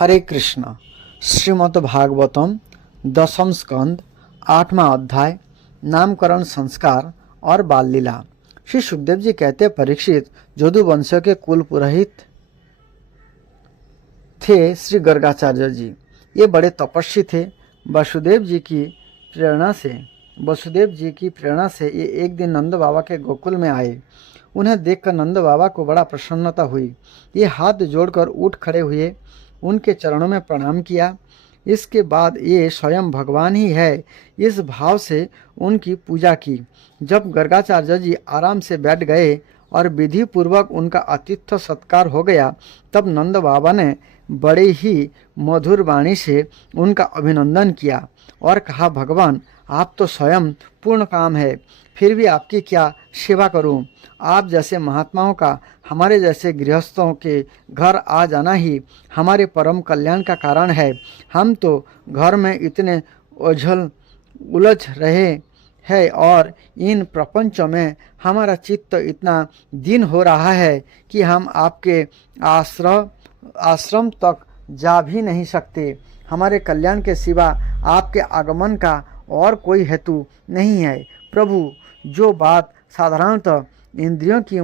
हरे कृष्ण। श्रीमद् भागवतम 10वीं स्कंद 8वां अध्याय नामकरण संस्कार और बाल लीला। श्री सुखदेव जी कहते, परीक्षित जदुवंशियों के कुल पुरोहित थे श्री गर्गाचार्य जी। ये बड़े तपस्वी थे। वसुदेव जी की प्रेरणा से ये एक दिन नंद बाबा के गोकुल में आए। उन्हें देखकर नंद बाबा को बड़ा प्रसन्नता हुई। ये हाथ जोड़कर उठ खड़े हुए, उनके चरणों में प्रणाम किया। इसके बाद ये स्वयं भगवान ही है, इस भाव से उनकी पूजा की। जब गर्गाचार्य जी आराम से बैठ गए और विधि पूर्वक उनका आतिथ्य सत्कार हो गया, तब नंद बाबा ने बड़े ही मधुर वाणी से उनका अभिनंदन किया और कहा, भगवान आप तो स्वयं पूर्ण काम है, फिर भी आपकी क्या सेवा करूं? आप जैसे महात्माओं का हमारे जैसे गृहस्थों के घर आ जाना ही हमारे परम कल्याण का कारण है। हम तो घर में इतने उलझ रहे हैं और इन प्रपंचों में हमारा चित्त इतना दीन हो रहा है कि हम आपके आश्रम तक जा भी नहीं सकते। हमारे कल्याण के सिवा आपके आगमन का और कोई हेतु नहीं है। प्रभु, जो बात साधारणतः इंद्रियों की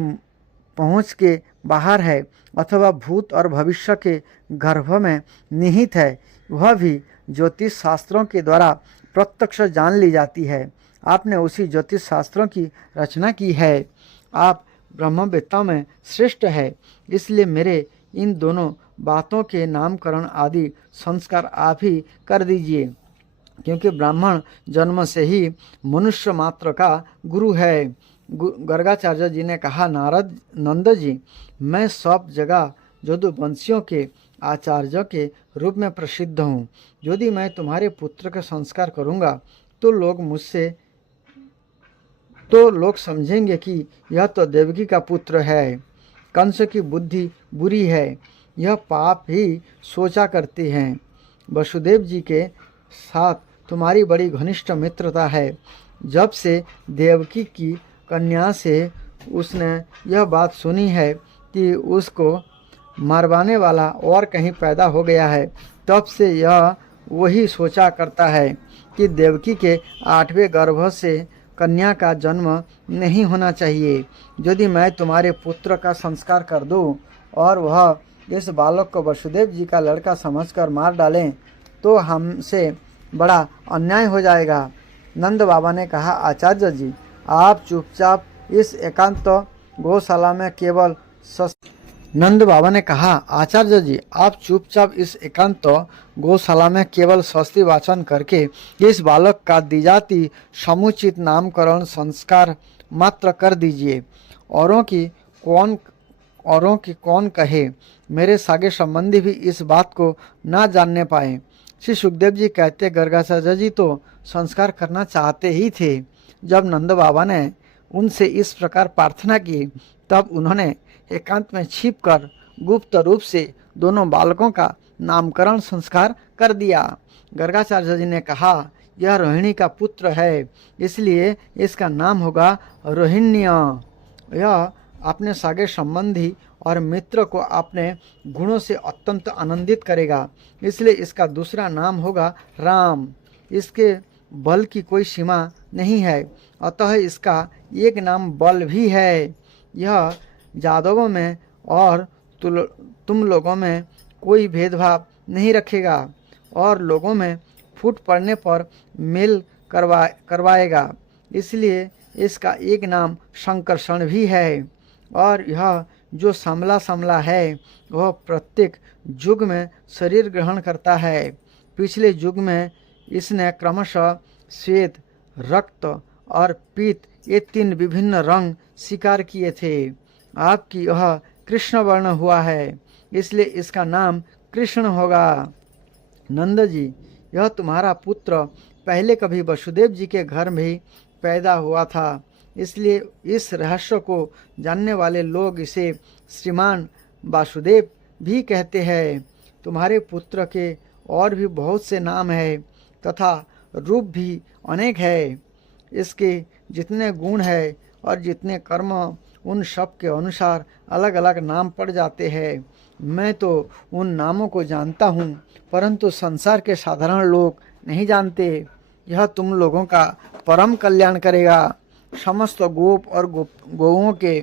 पहुँच के बाहर है अथवा भूत और भविष्य के गर्भ में निहित है, वह भी ज्योतिष शास्त्रों के द्वारा प्रत्यक्ष जान ली जाती है। आपने उसी ज्योतिष शास्त्रों की रचना की है। आप ब्रह्मवेत्ता में श्रेष्ठ है, इसलिए मेरे इन दोनों बातों के नामकरण आदि संस्कार आप ही कर दीजिए, क्योंकि ब्राह्मण जन्म से ही मनुष्य मात्र का गुरु है। गर्गाचार्य जी ने कहा, नंद जी, मैं सब जगह जदुवंशियों के आचार्य के रूप में प्रसिद्ध हूँ। यदि मैं तुम्हारे पुत्र का संस्कार करूँगा तो लोग समझेंगे कि यह तो देवकी का पुत्र है। कंस की बुद्धि बुरी है, यह पाप ही सोचा करती हैं। वसुदेव जी के साथ तुम्हारी बड़ी घनिष्ठ मित्रता है। जब से देवकी की कन्या से उसने यह बात सुनी है कि उसको मरवाने वाला और कहीं पैदा हो गया है, तब से यह वही सोचा करता है कि देवकी के 8वें गर्भ से कन्या का जन्म नहीं होना चाहिए। यदि मैं तुम्हारे पुत्र का संस्कार कर दूं और वह इस बालक को वसुदेव जी का लड़का समझकर मार डालें तो हमसे बड़ा अन्याय हो जाएगा। नंद बाबा ने कहा, आचार्य जी, आप चुपचाप इस एकांत गौशाला में केवल स्वस्ति वाचन करके इस बालक का द्विजाति समुचित नामकरण संस्कार मात्र कर दीजिए। औरों की कौन कहे, मेरे सागे संबंधी भी इस बात को ना जानने पाए। श्री सुखदेव जी कहते, गर्गाचार्य जी तो संस्कार करना चाहते ही थे। जब नंद बाबा ने उनसे इस प्रकार प्रार्थना की, तब उन्होंने एकांत में छिपकर गुप्त रूप से दोनों बालकों का नामकरण संस्कार कर दिया। गर्गाचार्य जी ने कहा, यह रोहिणी का पुत्र है, इसलिए इसका नाम होगा रोहिण्य। यह अपने सागे संबंधी और मित्र को अपने गुणों से अत्यंत आनंदित करेगा, इसलिए इसका दूसरा नाम होगा राम। इसके बल की कोई सीमा नहीं है, अतः इसका एक नाम बल भी है। यह यादवों में और तुम लोगों में कोई भेदभाव नहीं रखेगा और लोगों में फूट पड़ने पर मेल करवाएगा, इसलिए इसका एक नाम संकर्षण भी है। और यह जो समला है वह प्रत्येक युग में शरीर ग्रहण करता है। पिछले युग में इसने क्रमशः श्वेत, रक्त और पीत ये 3 विभिन्न रंग स्वीकार किए थे। आपकी यह कृष्ण वर्ण हुआ है, इसलिए इसका नाम कृष्ण होगा। नंद जी, यह तुम्हारा पुत्र पहले कभी वसुदेव जी के घर में ही पैदा हुआ था, इसलिए इस रहस्य को जानने वाले लोग इसे श्रीमान वासुदेव भी कहते हैं। तुम्हारे पुत्र के और भी बहुत से नाम हैं तथा रूप भी अनेक है। इसके जितने गुण है और जितने कर्म, उन सब के अनुसार अलग अलग नाम पड़ जाते हैं। मैं तो उन नामों को जानता हूँ, परंतु संसार के साधारण लोग नहीं जानते। यह तुम लोगों का परम कल्याण करेगा। समस्त गोप और गौओं के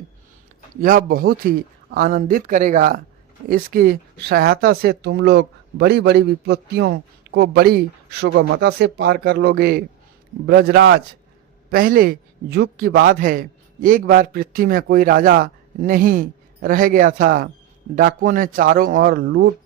यह बहुत ही आनंदित करेगा। इसकी सहायता से तुम लोग बड़ी बड़ी विपत्तियों को बड़ी सुगमता से पार कर लोगे। ब्रजराज, पहले युग की बात है। एक बार पृथ्वी में कोई राजा नहीं रह गया था। डाकुओं ने चारों ओर लूट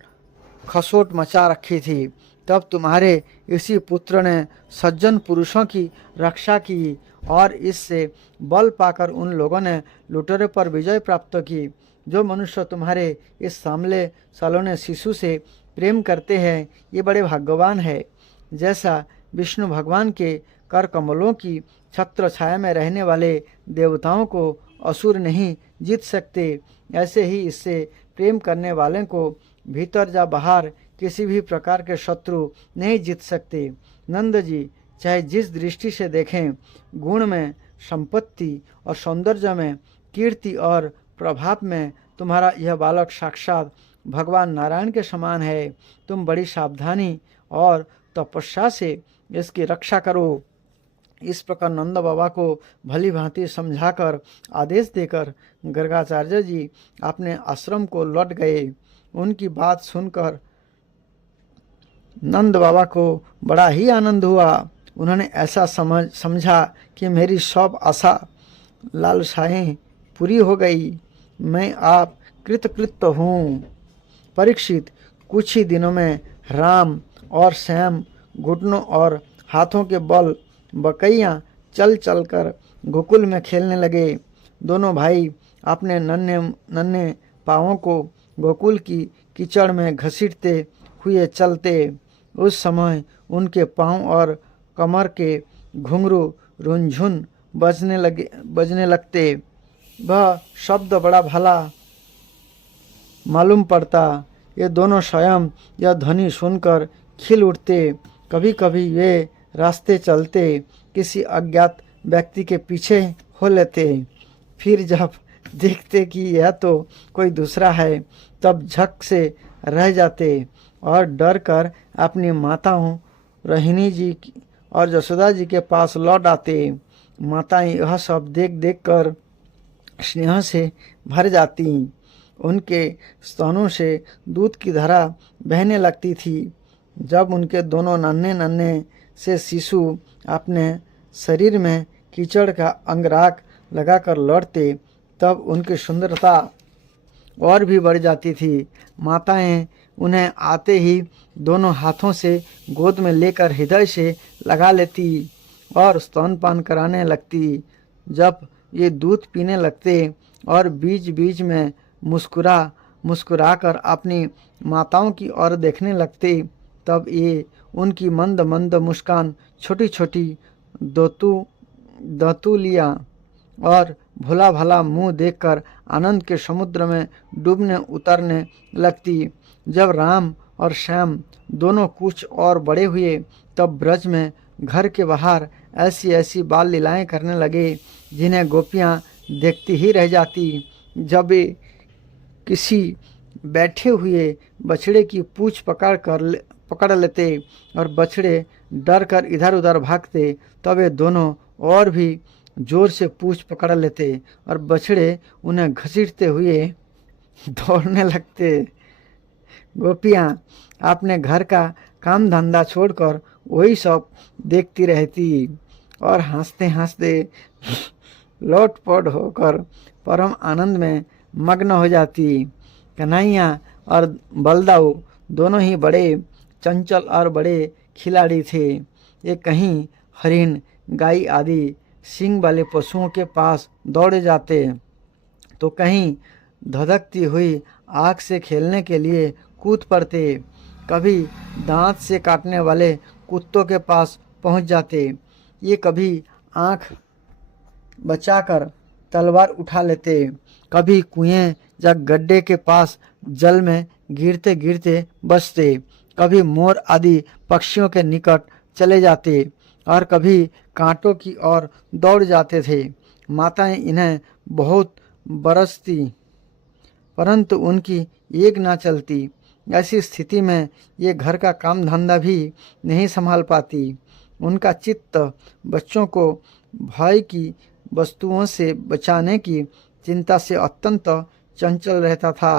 खसोट मचा रखी थी। तब तुम्हारे इसी पुत्र ने सज्जन पुरुषों की रक्षा की और इससे बल पाकर उन लोगों ने लुटेरों पर विजय प्राप्त की। जो मनुष्य तुम्हारे इस सामले सलोने शिशु से प्रेम करते हैं, ये बड़े भाग्यवान है। जैसा विष्णु भगवान के कर कमलों की छत्र छाया में रहने वाले देवताओं को असुर नहीं जीत सकते, ऐसे ही इससे प्रेम करने वाले को भीतर या बाहर किसी भी प्रकार के शत्रु नहीं जीत सकते। नंद जी, चाहे जिस दृष्टि से देखें, गुण में, संपत्ति और सौंदर्य में, कीर्ति और प्रभाव में तुम्हारा यह बालक साक्षात भगवान नारायण के समान है। तुम बड़ी सावधानी और तपस्या से इसकी रक्षा करो। इस प्रकार नंद बाबा को भली भांति समझाकर आदेश देकर गर्गाचार्य जी अपने आश्रम को लौट गए। उनकी बात सुनकर नंद बाबा को बड़ा ही आनंद हुआ। उन्होंने ऐसा समझा कि मेरी सब आशा लालसाएं पूरी हो गई। मैं आप कृतकृत्य हूँ। परीक्षित, कुछ ही दिनों में राम और श्याम घुटनों और हाथों के बल बकैयाँ चल चल कर गोकुल में खेलने लगे। दोनों भाई अपने नन्हे नन्हे पाँवों को गोकुल की कीचड़ में घसीटते हुए चलते। उस समय उनके पाँव और कमर के घुंघरू रुनझुन बजने लगते। वह शब्द बड़ा भला मालूम पड़ता। ये दोनों स्वयं यह ध्वनि सुनकर खिल उठते। कभी कभी वे रास्ते चलते किसी अज्ञात व्यक्ति के पीछे हो लेते। फिर जब देखते कि यह तो कोई दूसरा है, तब झक से रह जाते और डर कर अपनी माताओं रोहिणी जी और यशोदा जी के पास लौट आते। माताएं यह सब देख देख कर स्नेह से भर जाती। उनके स्तनों से दूध की धारा बहने लगती थी। जब उनके दोनों नन्हे नन्हे से शिशु अपने शरीर में कीचड़ का अंगराग लगाकर लौटते, तब उनकी सुंदरता और भी बढ़ जाती थी। माताएं उन्हें आते ही दोनों हाथों से गोद में लेकर हृदय से लगा लेती और स्तनपान कराने लगती। जब ये दूध पीने लगते और बीच बीच में मुस्कुराकर अपनी माताओं की ओर देखने लगते, तब ये उनकी मंद मंद मुस्कान छोटी छोटी दतुलियाँ और भोला भाला मुंह देखकर आनंद के समुद्र में डूबने उतरने लगती। जब राम और श्याम दोनों कुछ और बड़े हुए, तब ब्रज में घर के बाहर ऐसी ऐसी बाल लीलाएं करने लगे जिन्हें गोपियां देखती ही रह जाती। जब वे किसी बैठे हुए बछड़े की पूंछ पकड़ लेते और बछड़े डर कर इधर उधर भागते, तब वे दोनों और भी जोर से पूंछ पकड़ लेते और बछड़े उन्हें घसीटते हुए दौड़ने लगते। गोपियाँ अपने घर का काम धंधा छोड़कर वही सब देखती रहती और हंसते हंसते लोटपोट होकर परम आनंद में मग्न हो जाती। कन्हैया और बलदाऊ दोनों ही बड़े चंचल और बड़े खिलाड़ी थे। ये कहीं हरिण, गाय आदि सींग वाले पशुओं के पास दौड़े जाते, तो कहीं धधकती हुई आग से खेलने के लिए कूद पड़ते। कभी दांत से काटने वाले कुत्तों के पास पहुंच जाते। ये कभी आँख बचाकर तलवार उठा लेते, कभी कुएं या गड्ढे के पास जल में गिरते गिरते बचते, कभी मोर आदि पक्षियों के निकट चले जाते और कभी कांटों की ओर दौड़ जाते थे। माताएं इन्हें बहुत बरसती परंतु उनकी एक ना चलती। ऐसी स्थिति में ये घर का काम धंधा भी नहीं संभाल पाती। उनका चित्त बच्चों को भय की वस्तुओं से बचाने की चिंता से अत्यंत चंचल रहता था।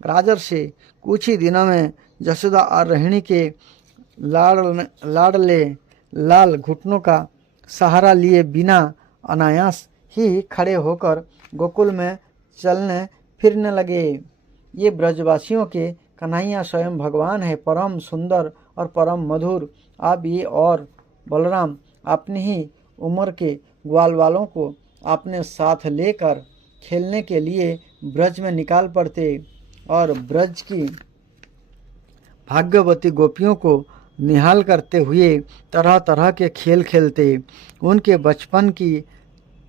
राजर्षि कुछ ही दिनों में जसोदा और रोहिणी के लाडले लाल घुटनों का सहारा लिए बिना अनायास ही खड़े होकर गोकुल में चलने फिरने लगे। ये ब्रजवासियों के कन्हैया स्वयं भगवान है, परम सुंदर और परम मधुर। आप ये और बलराम अपनी ही उम्र के ग्वाल वालों को अपने साथ लेकर खेलने के लिए ब्रज में निकाल पड़ते और ब्रज की भाग्यवती गोपियों को निहाल करते हुए तरह तरह के खेल खेलते। उनके बचपन की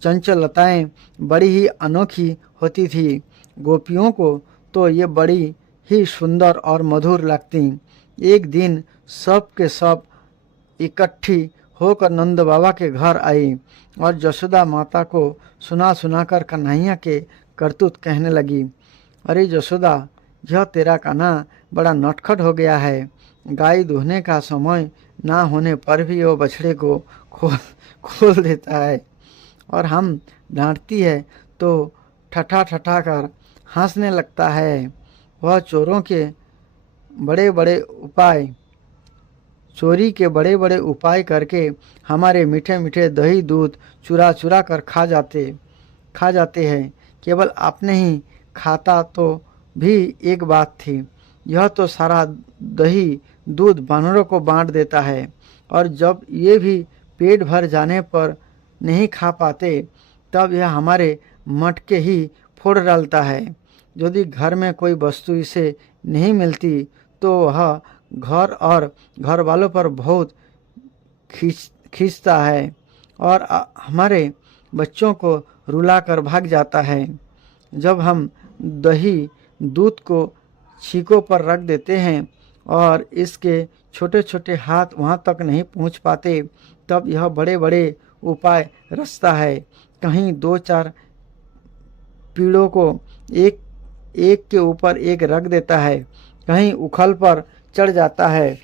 चंचलताएं बड़ी ही अनोखी होती थी। गोपियों को तो ये बड़ी ही सुंदर और मधुर लगती। एक दिन सब के सब इकट्ठी होकर नंद बाबा के घर आई और जसोदा माता को सुना सुना कर कन्हैया के करतूत कहने लगी। अरे जसोदा, यह तेरा कान्हा बड़ा नटखट हो गया है। गाय दूहने का समय ना होने पर भी वो बछड़े को खोल देता है और हम डांटती है तो ठठा ठठा कर हंसने लगता है। वह चोरी के बड़े बड़े उपाय करके हमारे मीठे मीठे दही दूध चुरा चुरा कर खा जाते हैं। केवल आपने ही खाता तो भी एक बात थी, यह तो सारा दही दूध बानरों को बांट देता है और जब ये भी पेट भर जाने पर नहीं खा पाते तब यह हमारे मटके ही फोड़ डालता है। यदि घर में कोई वस्तु इसे नहीं मिलती तो वह घर और घर वालों पर बहुत खींचता है और हमारे बच्चों को रुला कर भाग जाता है। जब हम दही दूध को छीकों पर रख देते हैं और इसके छोटे छोटे हाथ वहाँ तक नहीं पहुँच पाते तब यह बड़े बड़े उपाय रचता है। कहीं दो चार पीड़ों को एक के ऊपर एक रख देता है, कहीं उखल पर चढ़ जाता है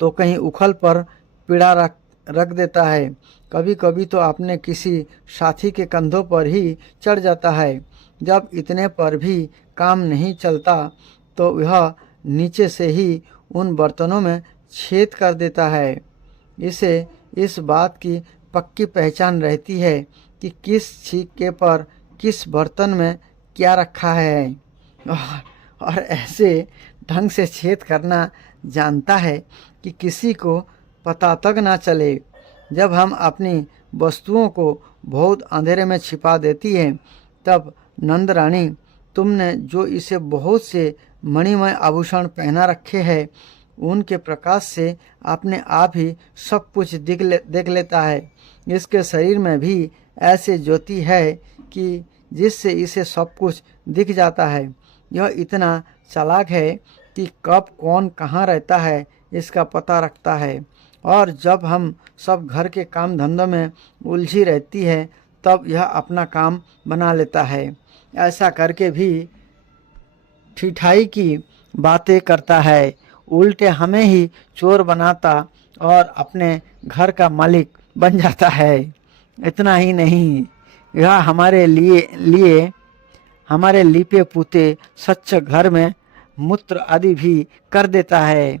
तो कहीं उखल पर पीड़ा रख देता है। कभी कभी तो अपने किसी साथी के कंधों पर ही चढ़ जाता है। जब इतने पर भी काम नहीं चलता तो वह नीचे से ही उन बर्तनों में छेद कर देता है। इसे इस बात की पक्की पहचान रहती है कि किस छीके पर किस बर्तन में क्या रखा है और ऐसे ढंग से छेद करना जानता है कि किसी को पता तक ना चले। जब हम अपनी वस्तुओं को बहुत अंधेरे में छिपा देती है तब नंद रानी, तुमने जो इसे बहुत से मणिमय आभूषण पहना रखे हैं उनके प्रकाश से अपने आप ही सब कुछ देख लेता है। इसके शरीर में भी ऐसे ज्योति है कि जिससे इसे सब कुछ दिख जाता है। यह इतना चालाक है कि कब कौन कहाँ रहता है इसका पता रखता है और जब हम सब घर के काम धंधों में उलझी रहती है तब यह अपना काम बना लेता है। ऐसा करके भी ठिठाई की बातें करता है, उल्टे हमें ही चोर बनाता और अपने घर का मालिक बन जाता है। इतना ही नहीं, यह हमारे लिपे पुते स्वच्छ घर में मूत्र आदि भी कर देता है।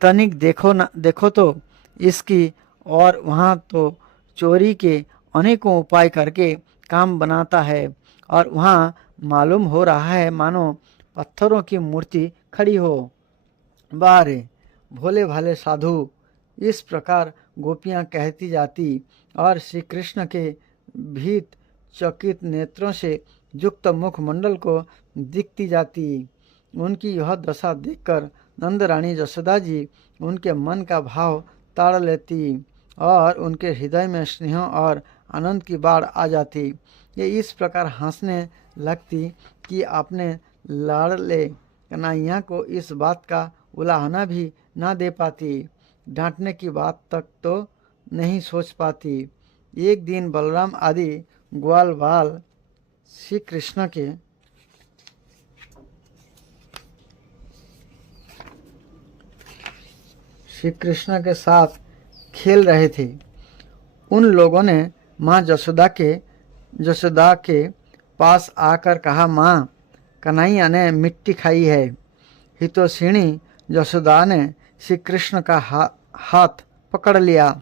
तनिक देखो तो इसकी, और वहाँ तो चोरी के अनेकों उपाय करके काम बनाता है और वहाँ मालूम हो रहा है मानो पत्थरों की मूर्ति खड़ी हो। बारे भोले भाले साधु, इस प्रकार गोपियाँ कहती जाती और श्री कृष्ण के भीत चकित नेत्रों से युक्त मुखमंडल को दिखती जाती। उनकी यह दशा देखकर नंद रानी जसोदा जी उनके मन का भाव ताड़ लेती और उनके हृदय में स्नेह और आनंद की बाढ़ आ जाती। ये इस प्रकार हंसने लगती कि अपने लाडले कन्हैया को इस बात का उलाहना भी ना दे पाती, डांटने की बात तक तो नहीं सोच पाती। एक दिन बलराम आदि ग्वाल बाल श्री कृष्ण के श्री कृष्ण के साथ खेल रहे थे। उन लोगों ने माँ जसोदा के पास आकर कहा, माँ, कन्हैया ने मिट्टी खाई है। हितोषिणी जसोदा ने श्री कृष्ण का हाथ पकड़ लिया।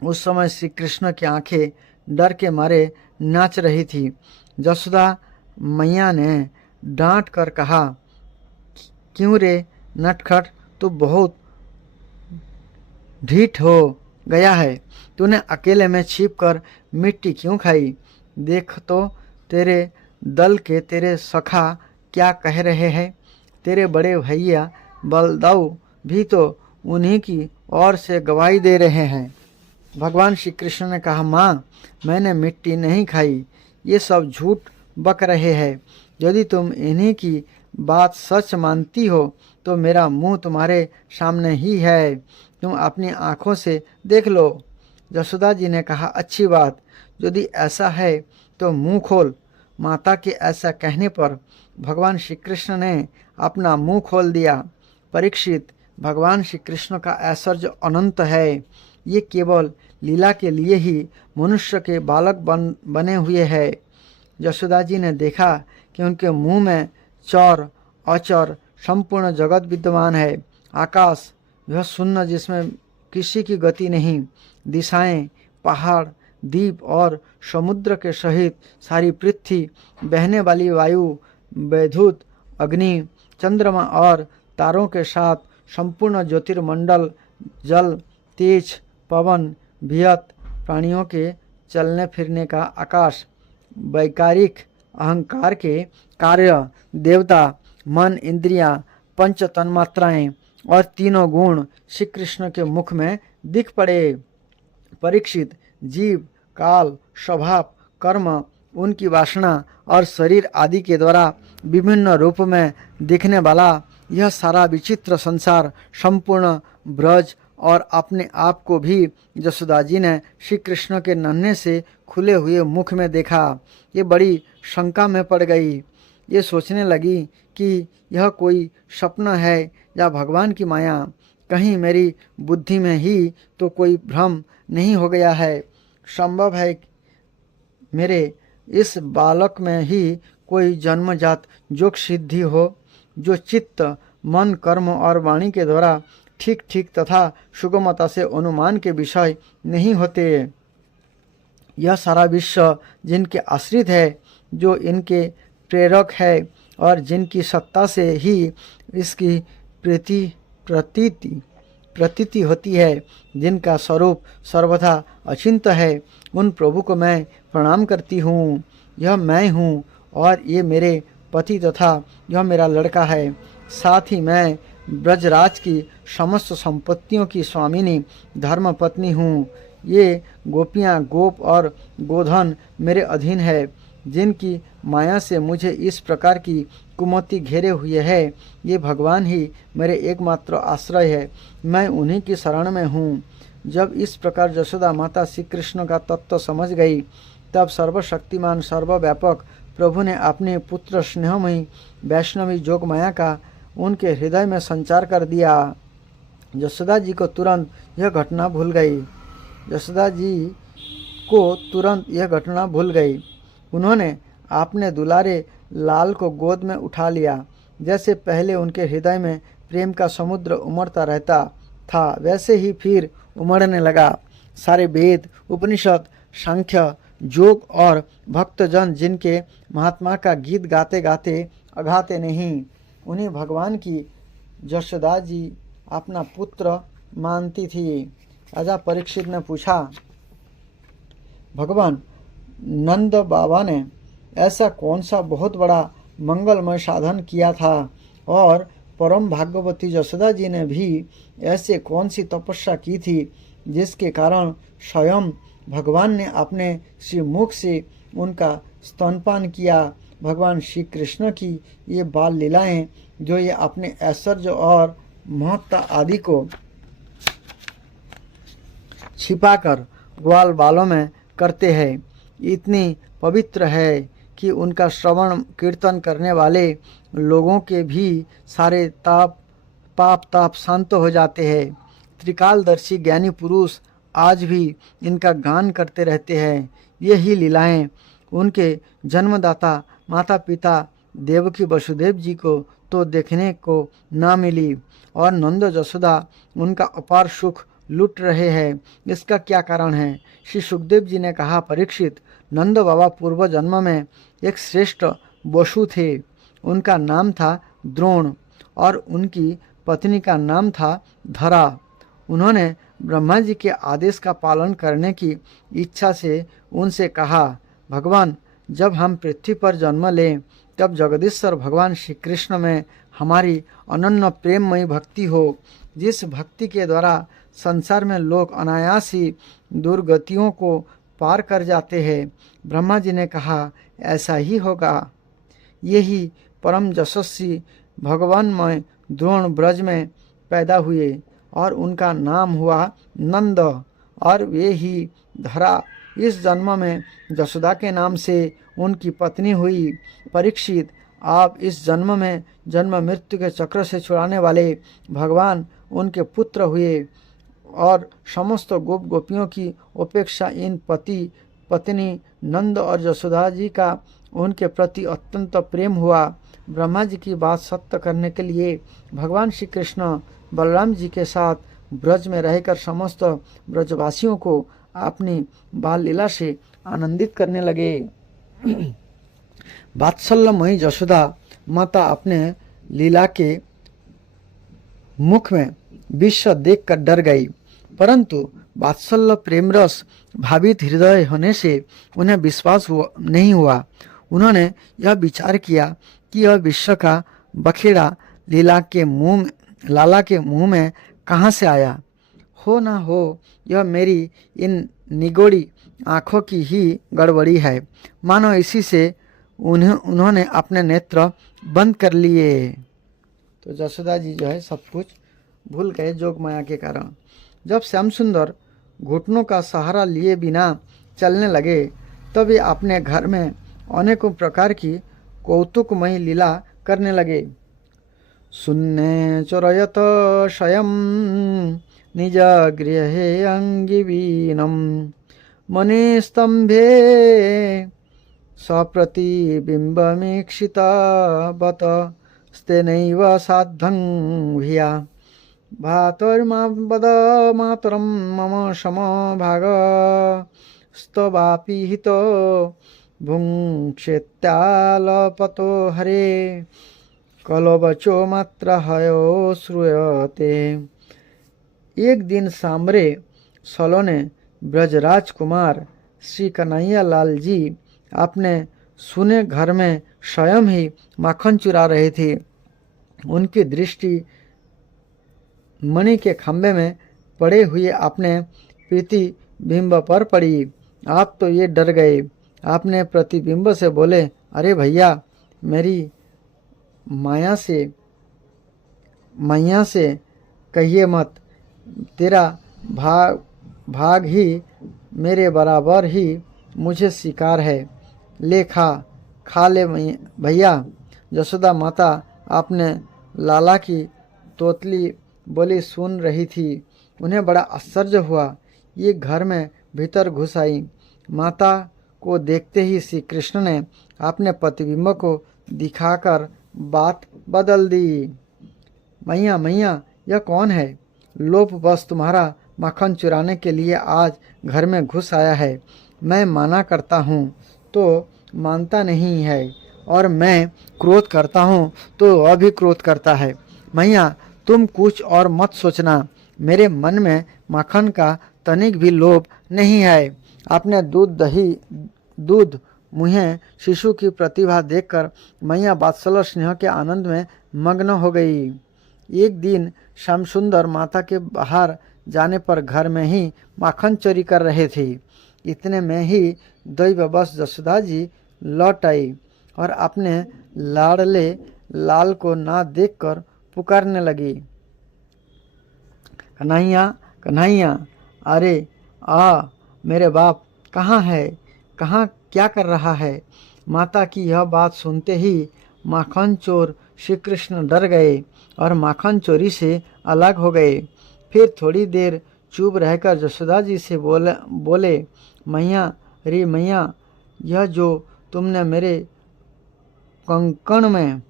उस समय श्री कृष्ण की आंखें डर के मारे नाच रही थी। जसोदा मैया ने डांट कर कहा, क्यों रे नटखट, तू बहुत ढीठ हो गया है। तूने अकेले में छिपकर मिट्टी क्यों खाई? देख तो तेरे दल के तेरे सखा क्या कह रहे हैं। तेरे बड़े भैया बलदाऊ भी तो उन्हीं की ओर से गवाही दे रहे हैं। भगवान श्री कृष्ण ने कहा, माँ, मैंने मिट्टी नहीं खाई, ये सब झूठ बक रहे हैं। यदि तुम इन्हीं की बात सच मानती हो तो मेरा मुंह तुम्हारे सामने ही है, तुम अपनी आंखों से देख लो। जसोदा जी ने कहा, अच्छी बात, यदि ऐसा है तो मुंह खोल। माता के ऐसा कहने पर भगवान श्री कृष्ण ने अपना मुंह खोल दिया। परीक्षित, भगवान श्री कृष्ण का ऐश्वर्य अनंत है। ये केवल लीला के लिए ही मनुष्य के बालक बने हुए हैं। यशोदा जी ने देखा कि उनके मुंह में चौर अचौर संपूर्ण जगत विद्यमान है। आकाश वह शून्य जिसमें किसी की गति नहीं, दिशाएं, पहाड़, द्वीप और समुद्र के सहित सारी पृथ्वी, बहने वाली वायु, वैद्युत, अग्नि, चंद्रमा और तारों के साथ संपूर्ण ज्योतिर्मंडल, जल, तेज, पवन, विहत प्राणियों के चलने फिरने का आकाश, वैकारिक अहंकार के कार्य, देवता, मन, इंद्रियां, पंच तन्मात्राएं और तीनों गुण श्री कृष्ण के मुख में दिख पड़े। परीक्षित, जीव, काल, स्वभाव, कर्म, उनकी वासना और शरीर आदि के द्वारा विभिन्न रूप में दिखने वाला यह सारा विचित्र संसार, संपूर्ण ब्रज और अपने आप को भी जसोदा जी ने श्री कृष्ण के नन्हे से खुले हुए मुख में देखा। ये बड़ी शंका में पड़ गई। ये सोचने लगी कि यह कोई स्वप्न है या भगवान की माया। कहीं मेरी बुद्धि में ही तो कोई भ्रम नहीं हो गया है। संभव है मेरे इस बालक में ही कोई जन्मजात योग सिद्धि हो, जो चित्त, मन, कर्म और वाणी के द्वारा ठीक ठीक तथा सुगमता से अनुमान के विषय नहीं होते। यह सारा विश्व जिनके आश्रित है, जो इनके प्रेरक है और जिनकी सत्ता से ही इसकी प्रतीति होती है, जिनका स्वरूप सर्वथा अचिंत्य है, उन प्रभु को मैं प्रणाम करती हूँ। यह मैं हूँ और ये मेरे पति तथा यह मेरा लड़का है। साथ ही मैं ब्रजराज की समस्त संपत्तियों की स्वामिनी धर्म पत्नी हूँ। ये गोपियाँ, गोप और गोधन मेरे अधीन है। जिनकी माया से मुझे इस प्रकार की कुमति घेरे हुए है, ये भगवान ही मेरे एकमात्र आश्रय है। मैं उन्हीं की शरण में हूँ। जब इस प्रकार यशोदा माता श्री कृष्ण का तत्व समझ गई, तब सर्वशक्तिमान सर्वव्यापक प्रभु ने अपने पुत्र स्नेहमयी वैष्णवी जोग माया का उनके हृदय में संचार कर दिया। यशोदा जी को तुरंत यह घटना भूल गई। उन्होंने अपने दुलारे लाल को गोद में उठा लिया। जैसे पहले उनके हृदय में प्रेम का समुद्र उमड़ता रहता था, वैसे ही फिर उमड़ने लगा। सारे वेद, उपनिषद, सांख्य, योग और भक्तजन जिनके महात्मा का गीत गाते गाते अघाते नहीं, उन्हीं भगवान की यशोदा जी अपना पुत्र मानती थी। राजा परीक्षित ने पूछा, भगवान नंद बाबा ने ऐसा कौन सा बहुत बड़ा मंगलमय साधन किया था और परम भाग्यवती यशोदा जी ने भी ऐसे कौन सी तपस्या की थी, जिसके कारण स्वयं भगवान ने अपने श्री मुख से उनका स्तनपान किया। भगवान श्री कृष्ण की ये बाल लीलाएं, जो ये अपने ऐश्वर्य और महत्ता आदि को छिपाकर ग्वाल बालों में करते हैं, इतनी पवित्र है कि उनका श्रवण कीर्तन करने वाले लोगों के भी सारे पाप ताप शांत हो जाते हैं। त्रिकालदर्शी ज्ञानी पुरुष आज भी इनका गान करते रहते हैं। यही लीलाएं उनके जन्मदाता माता पिता देवकी वसुदेव जी को तो देखने को ना मिली और नंद जसोदा उनका अपार सुख लूट रहे हैं। इसका क्या कारण है? श्री सुखदेव जी ने कहा, परीक्षित, नंद बाबा पूर्व जन्म में एक श्रेष्ठ वसु थे। उनका नाम था द्रोण और उनकी पत्नी का नाम था धरा। उन्होंने ब्रह्मा जी के आदेश का पालन करने की इच्छा से उनसे कहा, भगवान, जब हम पृथ्वी पर जन्म लें तब जगदीश्वर भगवान श्री कृष्ण में हमारी अनन्य प्रेममयी भक्ति हो, जिस भक्ति के द्वारा संसार में लोग अनायास ही दुर्गतियों को पार कर जाते हैं। ब्रह्मा जी ने कहा, ऐसा ही होगा। यही परम यशस्वी भगवानमय द्रोण ब्रज में पैदा हुए और उनका नाम हुआ नंद, और वे ही धरा इस जन्म में जसोदा के नाम से उनकी पत्नी हुई। परीक्षित, आप इस जन्म में जन्म मृत्यु के चक्र से छुड़ाने वाले भगवान उनके पुत्र हुए और समस्त गोप गोपियों की अपेक्षा इन पति पत्नी नंद और जसोदा जी का उनके प्रति अत्यंत प्रेम हुआ। ब्रह्मा जी की बात सत्य करने के लिए भगवान श्री कृष्ण बलराम जी के साथ ब्रज में रहकर समस्त ब्रजवासियों को अपनी बाल लीला से आनंदित करने लगे। वात्सल्यमयी जसोदा माता अपने लीला के मुख में विष देखकर डर गई, परंतु वात्सल्य प्रेम रस भावित हृदय होने से उन्हें विश्वास नहीं हुआ। उन्होंने यह विचार किया कि यह विश्व का बखेड़ा लाला के मुंह में कहाँ से आया। हो ना हो यह मेरी इन निगोड़ी आँखों की ही गड़बड़ी है। मानो इसी से उन्होंने अपने नेत्र बंद कर लिए। तो जसोदा जी जो है सब कुछ भूल गए जोग माया के कारण। जब श्याम सुंदर घुटनों का सहारा लिए बिना चलने लगे तब वे अपने घर में अनेकों प्रकार की कौतुकमयी लीला करने लगे। सुन्ने चोरयत स्वयं निज गृहे अंगिवीनम मणिस्तंभे सप्रतिबिंबमीक्षिता बत स्तेनैव साधं भिया भातर्मावद मातरं मम समभाग स्तवापि हितो भुङ्क्षेत्यालपतो हरे कलबचो मात्र हयो श्रूयते। एक दिन सांबरे सलोने ब्रजराज कुमार श्री कन्हैया लाल जी अपने सुने घर में स्वयं ही माखन चुरा रहे थे। उनकी दृष्टि मणि के खंभे में पड़े हुए अपने प्रतिबिंब पर पड़ी। आप तो ये डर गए। आपने प्रतिबिंब से बोले, अरे भैया, मेरी माया से कहिए मत। तेरा भाग ही मेरे बराबर ही मुझे स्वीकार है। ले खा ले भैया। जसोदा माता अपने लाला की तोतली बोली सुन रही थी। उन्हें बड़ा आश्चर्य हुआ। ये घर में भीतर घुस आई। माता को देखते ही श्री कृष्ण ने अपने प्रतिबिंब को दिखाकर बात बदल दी। मैया मैया, यह कौन है? लोभ बस तुम्हारा माखन चुराने के लिए आज घर में घुस आया है। मैं माना करता हूँ तो मानता नहीं है, और मैं क्रोध करता हूँ तो वह भी क्रोध करता है। मैया, तुम कुछ और मत सोचना। मेरे मन में माखन का तनिक भी लोभ नहीं है। आपने दूध मुँहे शिशु की प्रतिभा देखकर मैया वात्सल्य स्नेह के आनंद में मग्न हो गई। एक दिन श्याम सुंदर माता के बाहर जाने पर घर में ही माखन चोरी कर रहे थे। इतने में ही दैववश जसोदा जी लौट आई और अपने लाडले लाल को ना देखकर पुकारने लगी, कन्हैया कन्हैया, अरे आ मेरे बाप, कहाँ है? कहाँ क्या कर रहा है? माता की यह बात सुनते ही माखन चोर श्री कृष्ण डर गए और माखन चोरी से अलग हो गए। फिर थोड़ी देर चुप रहकर जसोदा जी से बोले मैया रे मैया, यह जो तुमने मेरे कंकण में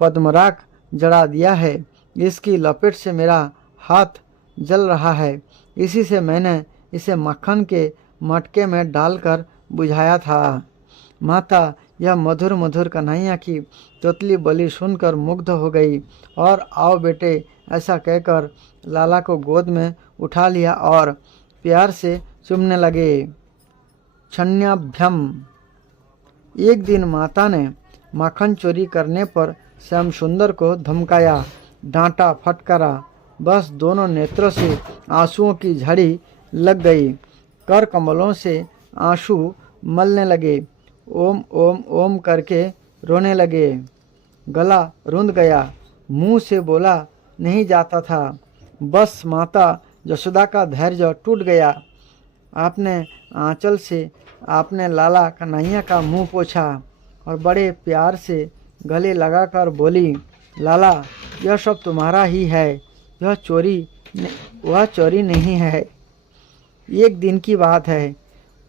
पद्मराग जड़ा दिया है, इसकी लपेट से मेरा हाथ जल रहा है। इसी से मैंने इसे मक्खन के मटके में डालकर बुझाया था। माता यह मधुर मधुर कन्हैया की तोतली बोली सुनकर मुग्ध हो गई और आओ बेटे ऐसा कहकर लाला को गोद में उठा लिया और प्यार से चूमने लगे। छन्याभ्यम। एक दिन माता ने माखन चोरी करने पर श्याम सुंदर को धमकाया, डांटा, फटकारा। बस दोनों नेत्रों से आंसुओं की झड़ी लग गई। कर कमलों से आंसू मलने लगे। ओम ओम ओम करके रोने लगे। गला रुंध गया, मुंह से बोला नहीं जाता था। बस माता यशोदा का धैर्य टूट गया। आपने आंचल से आपने लाला कन्हैया का मुंह पोंछा और बड़े प्यार से गले लगाकर बोली, लाला यह सब तुम्हारा ही है, वह चोरी नहीं है। एक दिन की बात है।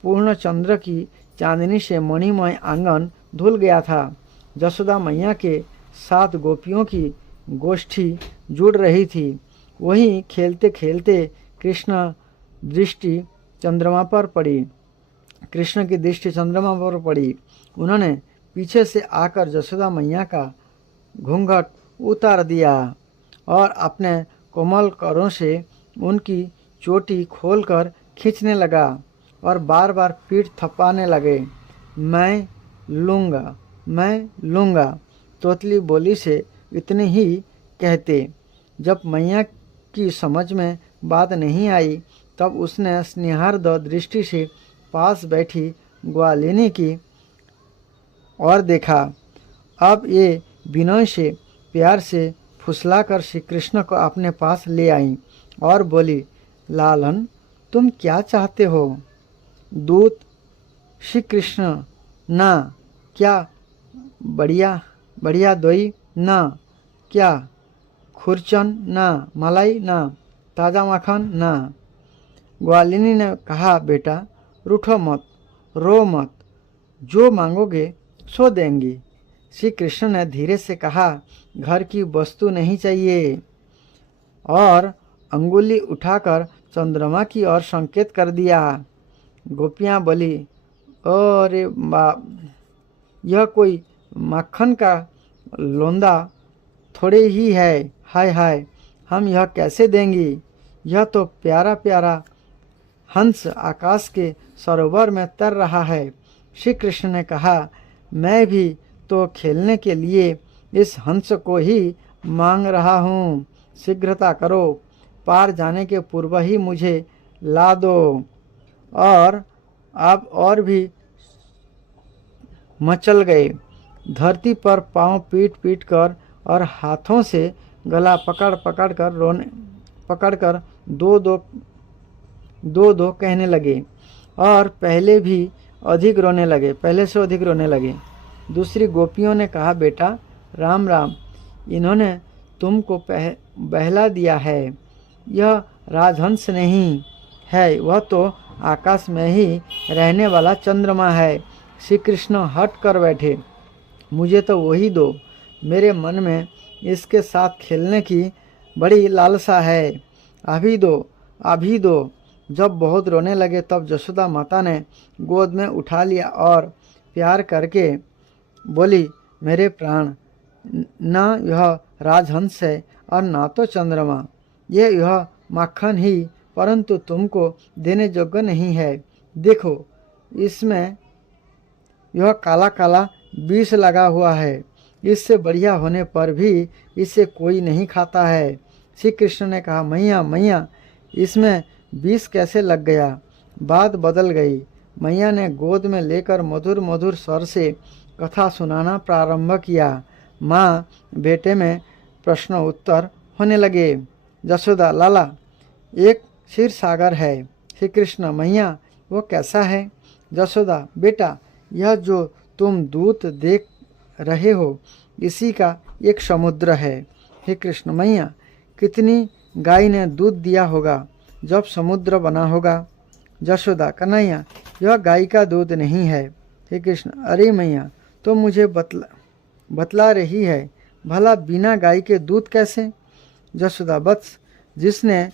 पूर्ण चंद्र की चांदनी से मणिमय आंगन धुल गया था। यशोदा मैया के साथ गोपियों की गोष्ठी जुड़ रही थी। वहीं खेलते खेलते कृष्ण की दृष्टि चंद्रमा पर पड़ी। उन्होंने पीछे से आकर यशोदा मैया का घूंघट उतार दिया और अपने कोमल करों से उनकी चोटी खोलकर खींचने लगा और बार बार पीठ थप्पाने लगे। मैं लूँगा। तोतली बोली से इतने ही कहते। जब मैया की समझ में बात नहीं आई तब उसने स्नेहार्द दृष्टि से पास बैठी ग्वालिनी की और देखा। अब ये विनय से प्यार से फुसलाकर श्री कृष्ण को अपने पास ले आई और बोली, लालन तुम क्या चाहते हो? दूत। श्री कृष्ण, ना। क्या बढ़िया दोई? ना। क्या खुरचन? ना। मलाई? ना। ताज़ा माखन? ना। ग्वालिनी ने कहा, बेटा रूठो मत, रो मत, जो मांगोगे सो देंगी। श्री कृष्ण ने धीरे से कहा, घर की वस्तु नहीं चाहिए, और अंगुली उठाकर चंद्रमा की ओर संकेत कर दिया। गोपियाँ बोली, अरे बाप, यह कोई मक्खन का लोंदा थोड़े ही है। हाय हाय, हम यह कैसे देंगी? यह तो प्यारा प्यारा हंस आकाश के सरोवर में तर रहा है। श्री कृष्ण ने कहा, मैं भी तो खेलने के लिए इस हंस को ही मांग रहा हूँ। शीघ्रता करो, पार जाने के पूर्व ही मुझे ला दो। और अब और भी मचल गए। धरती पर पांव पीट पीट कर और हाथों से गला पकड़कर दो दो कहने लगे और पहले से अधिक रोने लगे। दूसरी गोपियों ने कहा, बेटा राम राम, इन्होंने तुमको बहला दिया है। यह राजहंस नहीं है, वह तो आकाश में ही रहने वाला चंद्रमा है। श्री कृष्ण हट कर बैठे। मुझे तो वही दो, मेरे मन में इसके साथ खेलने की बड़ी लालसा है। अभी दो। जब बहुत रोने लगे तब यशोदा माता ने गोद में उठा लिया और प्यार करके बोली, मेरे प्राण, ना यह राजहंस है और ना तो चंद्रमा, यह माखन ही परंतु तुमको देने योग्य नहीं है। देखो, इसमें यह काला काला विष लगा हुआ है। इससे बढ़िया होने पर भी इसे कोई नहीं खाता है। श्री कृष्ण ने कहा, मैया, इसमें विष कैसे लग गया? बात बदल गई। मैया ने गोद में लेकर मधुर मधुर स्वर से कथा सुनाना प्रारंभ किया। माँ बेटे में प्रश्न उत्तर होने लगे। यशोदा, लाला एक क्षीर सागर है। श्री कृष्ण, मैया वो कैसा है? यशोदा, बेटा यह जो तुम दूत देख रहे हो, इसी का एक समुद्र है। श्री कृष्ण, मैया कितनी गाय ने दूध दिया होगा जब समुद्र बना होगा। यशोदा, कन्हैया, यह गाय का दूध नहीं है। हे कृष्ण, अरे मैया तो मुझे बतला रही है, भला बिना गाय के दूध कैसे? यशोदा, वत्स, जिसने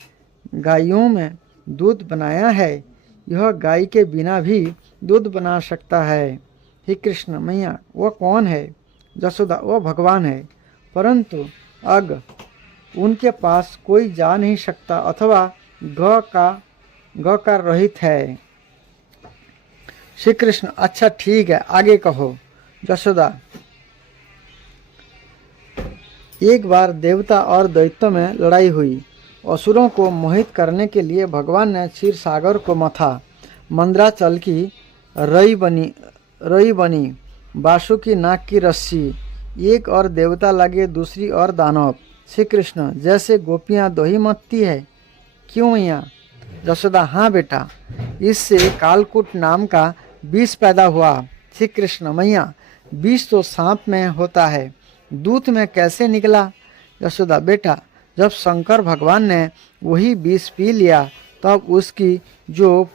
गायों में दूध बनाया है यह गाय के बिना भी दूध बना सकता है। हे कृष्ण, मैया वह कौन है? यशोदा, वह भगवान है, परंतु अग उनके पास कोई जा नहीं सकता अथवा ग का रहित है। श्री कृष्ण, अच्छा ठीक है, आगे कहो। यशोदा, एक बार देवता और दैत्यों में लड़ाई हुई। असुरों को मोहित करने के लिए भगवान ने क्षीर सागर को मथा। मंद्राचल की रई बनी, बासु की नाक की रस्सी, एक और देवता लगे, दूसरी और दानव। श्री कृष्ण, जैसे गोपियाँ दोही मथती है, क्यों मैया? यशोदा, हाँ बेटा, इससे कालकूट नाम का विष पैदा हुआ। श्री कृष्ण, मैया विष तो सांप में होता है, दूध में कैसे निकला? यशोदा, बेटा, जब शंकर भगवान ने वही विष पी लिया तब उसकी जो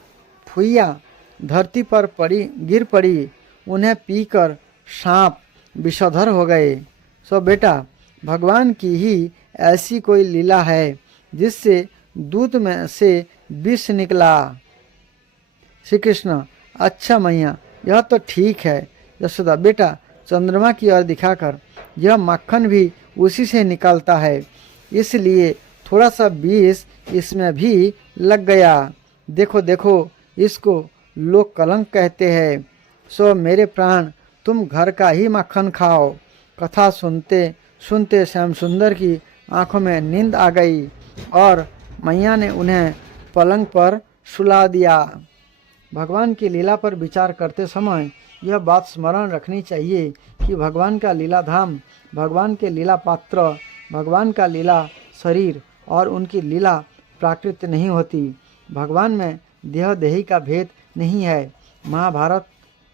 फुइया धरती पर गिर पड़ी, उन्हें पीकर सांप विषधर हो गए। सो बेटा, भगवान की ही ऐसी कोई लीला है जिससे दूध में से विष निकला। श्री कृष्ण, अच्छा मैया, यह तो ठीक है। यशोदा, बेटा, चंद्रमा की ओर दिखाकर, यह मक्खन भी उसी से निकलता है, इसलिए थोड़ा सा विष इसमें भी लग गया। देखो देखो, इसको लोग कलंक कहते हैं। सो मेरे प्राण, तुम घर का ही मक्खन खाओ। कथा सुनते सुनते श्याम सुंदर की आंखों में नींद आ गई और मैया ने उन्हें पलंग पर सुला दिया। भगवान की लीला पर विचार करते समय यह बात स्मरण रखनी चाहिए कि भगवान का लीला धाम, भगवान के लीला पात्र, भगवान का लीला शरीर और उनकी लीला प्राकृत नहीं होती। भगवान में देह देही का भेद नहीं है। महाभारत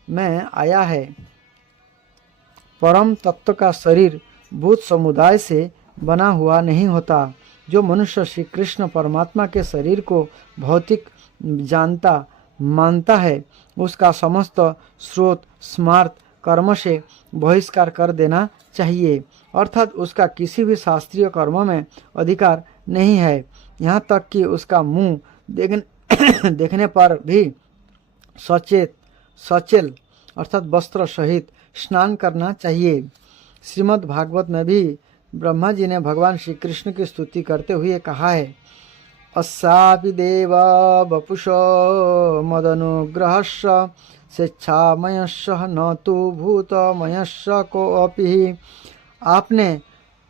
में आया है, परम तत्व का शरीर भूत समुदाय से बना हुआ नहीं होता। जो मनुष्य श्री कृष्ण परमात्मा के शरीर को भौतिक मानता है, उसका समस्त स्रोत स्मार्त कर्म से बहिष्कार कर देना चाहिए, अर्थात उसका किसी भी शास्त्रीय कर्म में अधिकार नहीं है। यहाँ तक कि उसका मुंह देखने पर भी सचेल अर्थात वस्त्र सहित स्नान करना चाहिए। श्रीमद् भागवत में भी ब्रह्मा जी ने भगवान श्री कृष्ण की स्तुति करते हुए कहा है, अस्यापि देव वपुषो मदनुग्रहस्य स्वेच्छामयस्य न तो भूतमयस्य कोऽपि। आपने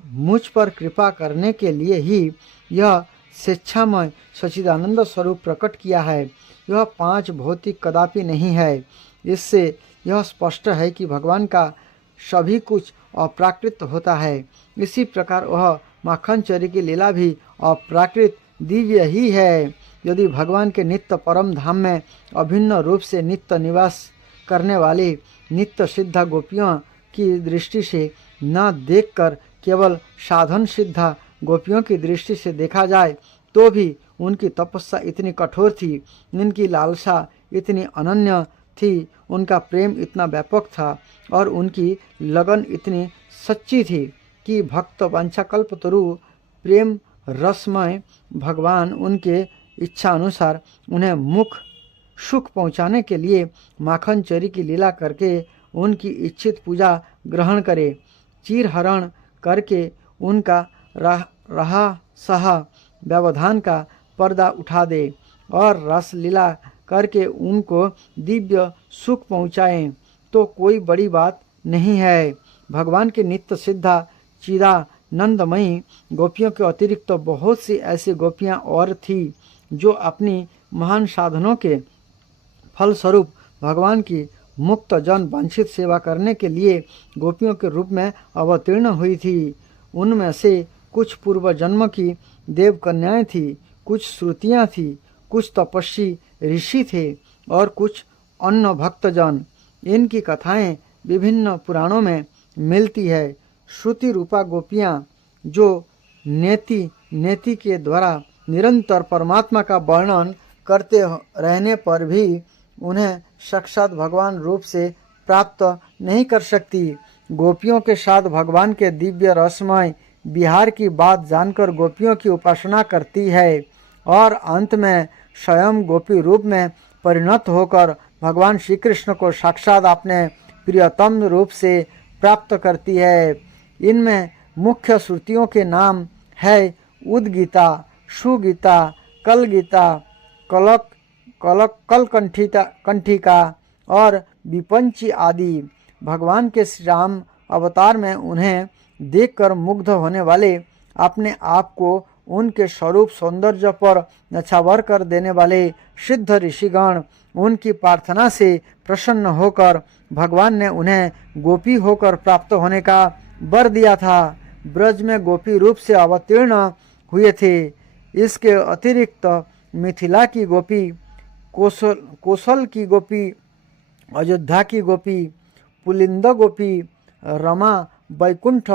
मुझ पर कृपा करने के लिए ही यह स्वेच्छामय सच्चिदानंद स्वरूप प्रकट किया है। यह पांच भौतिक कदापि नहीं है। इससे यह स्पष्ट है कि भगवान का सभी कुछ अप्राकृत होता है। इसी प्रकार वह माखन चोरी की लीला भी अप्राकृत दिव्य ही है। यदि भगवान के नित्य परम धाम में अभिन्न रूप से नित्य निवास करने वाली नित्य सिद्धा गोपियों की दृष्टि से न देखकर केवल साधन सिद्धा गोपियों की दृष्टि से देखा जाए तो भी उनकी तपस्या इतनी कठोर थी, उनकी लालसा इतनी अनन्य थी, उनका प्रेम इतना व्यापक था और उनकी लगन इतनी सच्ची थी कि भक्त वांछाकल्पतरु प्रेम रसमय भगवान उनके इच्छा अनुसार उन्हें मुख सुख पहुँचाने के लिए माखन चोरी की लीला करके उनकी इच्छित पूजा ग्रहण करे, चीर हरण करके उनका रहा सहा व्यवधान का पर्दा उठा दे और रस लीला करके उनको दिव्य सुख पहुँचाएं तो कोई बड़ी बात नहीं है। भगवान की नित्य सिद्धा चिदानंदमयी गोपियों के अतिरिक्त तो बहुत सी ऐसी गोपियाँ और थी जो अपनी महान साधनों के फलस्वरूप भगवान की मुक्त जन वांछित सेवा करने के लिए गोपियों के रूप में अवतीर्ण हुई थी। उनमें से कुछ पूर्व जन्म की देव कन्याएं थी, कुछ श्रुतियाँ थी, कुछ तपस्वी ऋषि थे और कुछ अन्य भक्तजन। इनकी कथाएं विभिन्न पुराणों में मिलती है। श्रुति रूपा गोपियाँ जो नेति नेति के द्वारा निरंतर परमात्मा का वर्णन करते रहने पर भी उन्हें साक्षात भगवान रूप से प्राप्त नहीं कर सकती। गोपियों के साथ भगवान के दिव्य रसमय विहार की बात जानकर गोपियों की उपासना करती है और अंत में स्वयं गोपी रूप में परिणत होकर भगवान श्री कृष्ण को साक्षात अपने प्रियतम रूप से प्राप्त करती है। इनमें मुख्य श्रुतियों के नाम है उद्गीता, सुगीता, कलगीता, कलकंठिका और विपंची आदि। भगवान के श्री राम अवतार में उन्हें देखकर मुग्ध होने वाले, अपने आप को उनके स्वरूप सौंदर्य पर नछावर कर देने वाले सिद्ध ऋषिगण उनकी प्रार्थना से प्रसन्न होकर भगवान ने उन्हें गोपी होकर प्राप्त होने का वर दिया था। ब्रज में गोपी रूप से अवतीर्ण हुए थे। इसके अतिरिक्त मिथिला की गोपी, कौशल की गोपी, अयोध्या की गोपी, पुलिंद गोपी, रमा, वैकुंठ,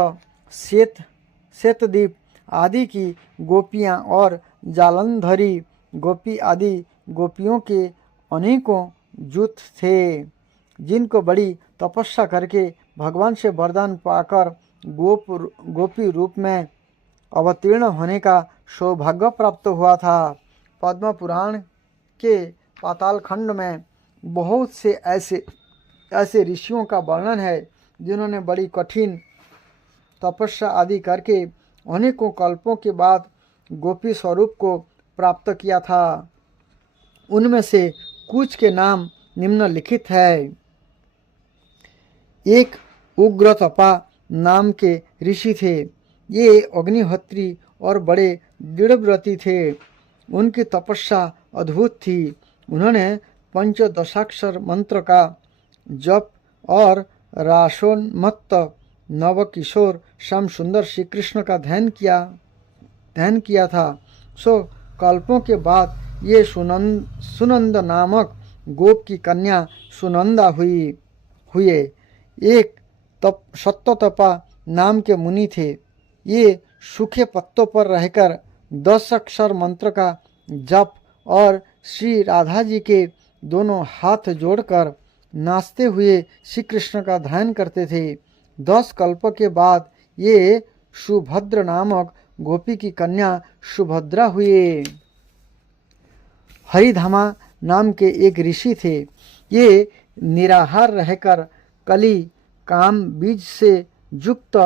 श्वेतद्वीप आदि की गोपियाँ और जालंधरी गोपी आदि गोपियों के अनेकों जुट थे, जिनको बड़ी तपस्या करके भगवान से वरदान पाकर गोपी रूप में अवतीर्ण होने का सौभाग्य प्राप्त हुआ था। पद्म पुराण के पाताल खंड में बहुत से ऐसे ऋषियों का वर्णन है जिन्होंने बड़ी कठिन तपस्या आदि करके अनेकों कल्पों के बाद गोपी स्वरूप को प्राप्त किया था। उनमें से कुछ के नाम निम्नलिखित है। एक उग्रतपा नाम के ऋषि थे। ये अग्निहोत्री और बड़े दृढ़व्रती थे। उनकी तपस्या अद्भुत थी। उन्होंने पंचदशाक्षर मंत्र का जप और रासोन्मत्त नवकिशोर श्याम सुंदर श्री कृष्ण का ध्यान किया था। सो कल्पों के बाद ये सुनंद नामक गोप की कन्या सुनंदा हुए। एक सत्यतपा नाम के मुनि थे। ये सूखे पत्तों पर रहकर 10 अक्षर मंत्र का जप और श्री राधा जी के दोनों हाथ जोड़कर नाचते हुए श्री कृष्ण का ध्यान करते थे। 10 कल्प के बाद ये सुभद्र नामक गोपी की कन्या सुभद्रा हुए। हरिधामा नाम के एक ऋषि थे। ये निराहार रहकर कली काम बीज से युक्त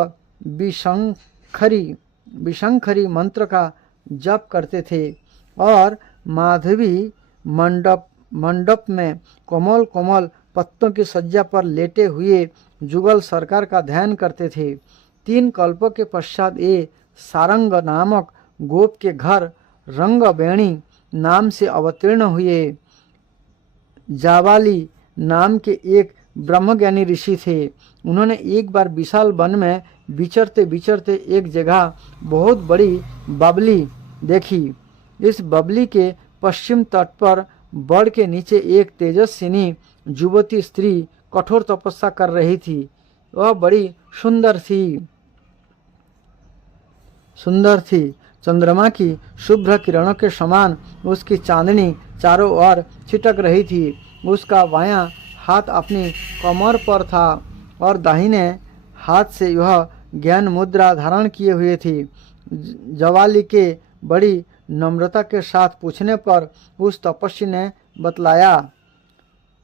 विशंखरी मंत्र का जप करते थे और माधवी मंडप में कोमल कोमल पत्तों की सज्जा पर लेटे हुए जुगल सरकार का ध्यान करते थे। 3 कल्पों के पश्चात ये सारंग नामक गोप के घर रंगवेणी नाम से अवतीर्ण हुए। जावाली नाम के एक ब्रह्मज्ञानी ऋषि थे। उन्होंने एक बार विशाल वन में विचरते विचरते एक जगह बहुत बड़ी बबली देखी। इस बबली के पश्चिम तट पर बड़ के नीचे एक तेजस्विनी युवती स्त्री कठोर तपस्या कर रही थी। वह बड़ी सुंदर थी। चंद्रमा की शुभ्र किरणों के समान उसकी चांदनी चारों ओर छिटक रही थी। उसका बायां हाथ अपनी कमर पर था और दाहिने हाथ से यह ज्ञान मुद्रा धारण किए हुए थी। जवाली के बड़ी नम्रता के साथ पूछने पर उस तपस्वी ने बतलाया,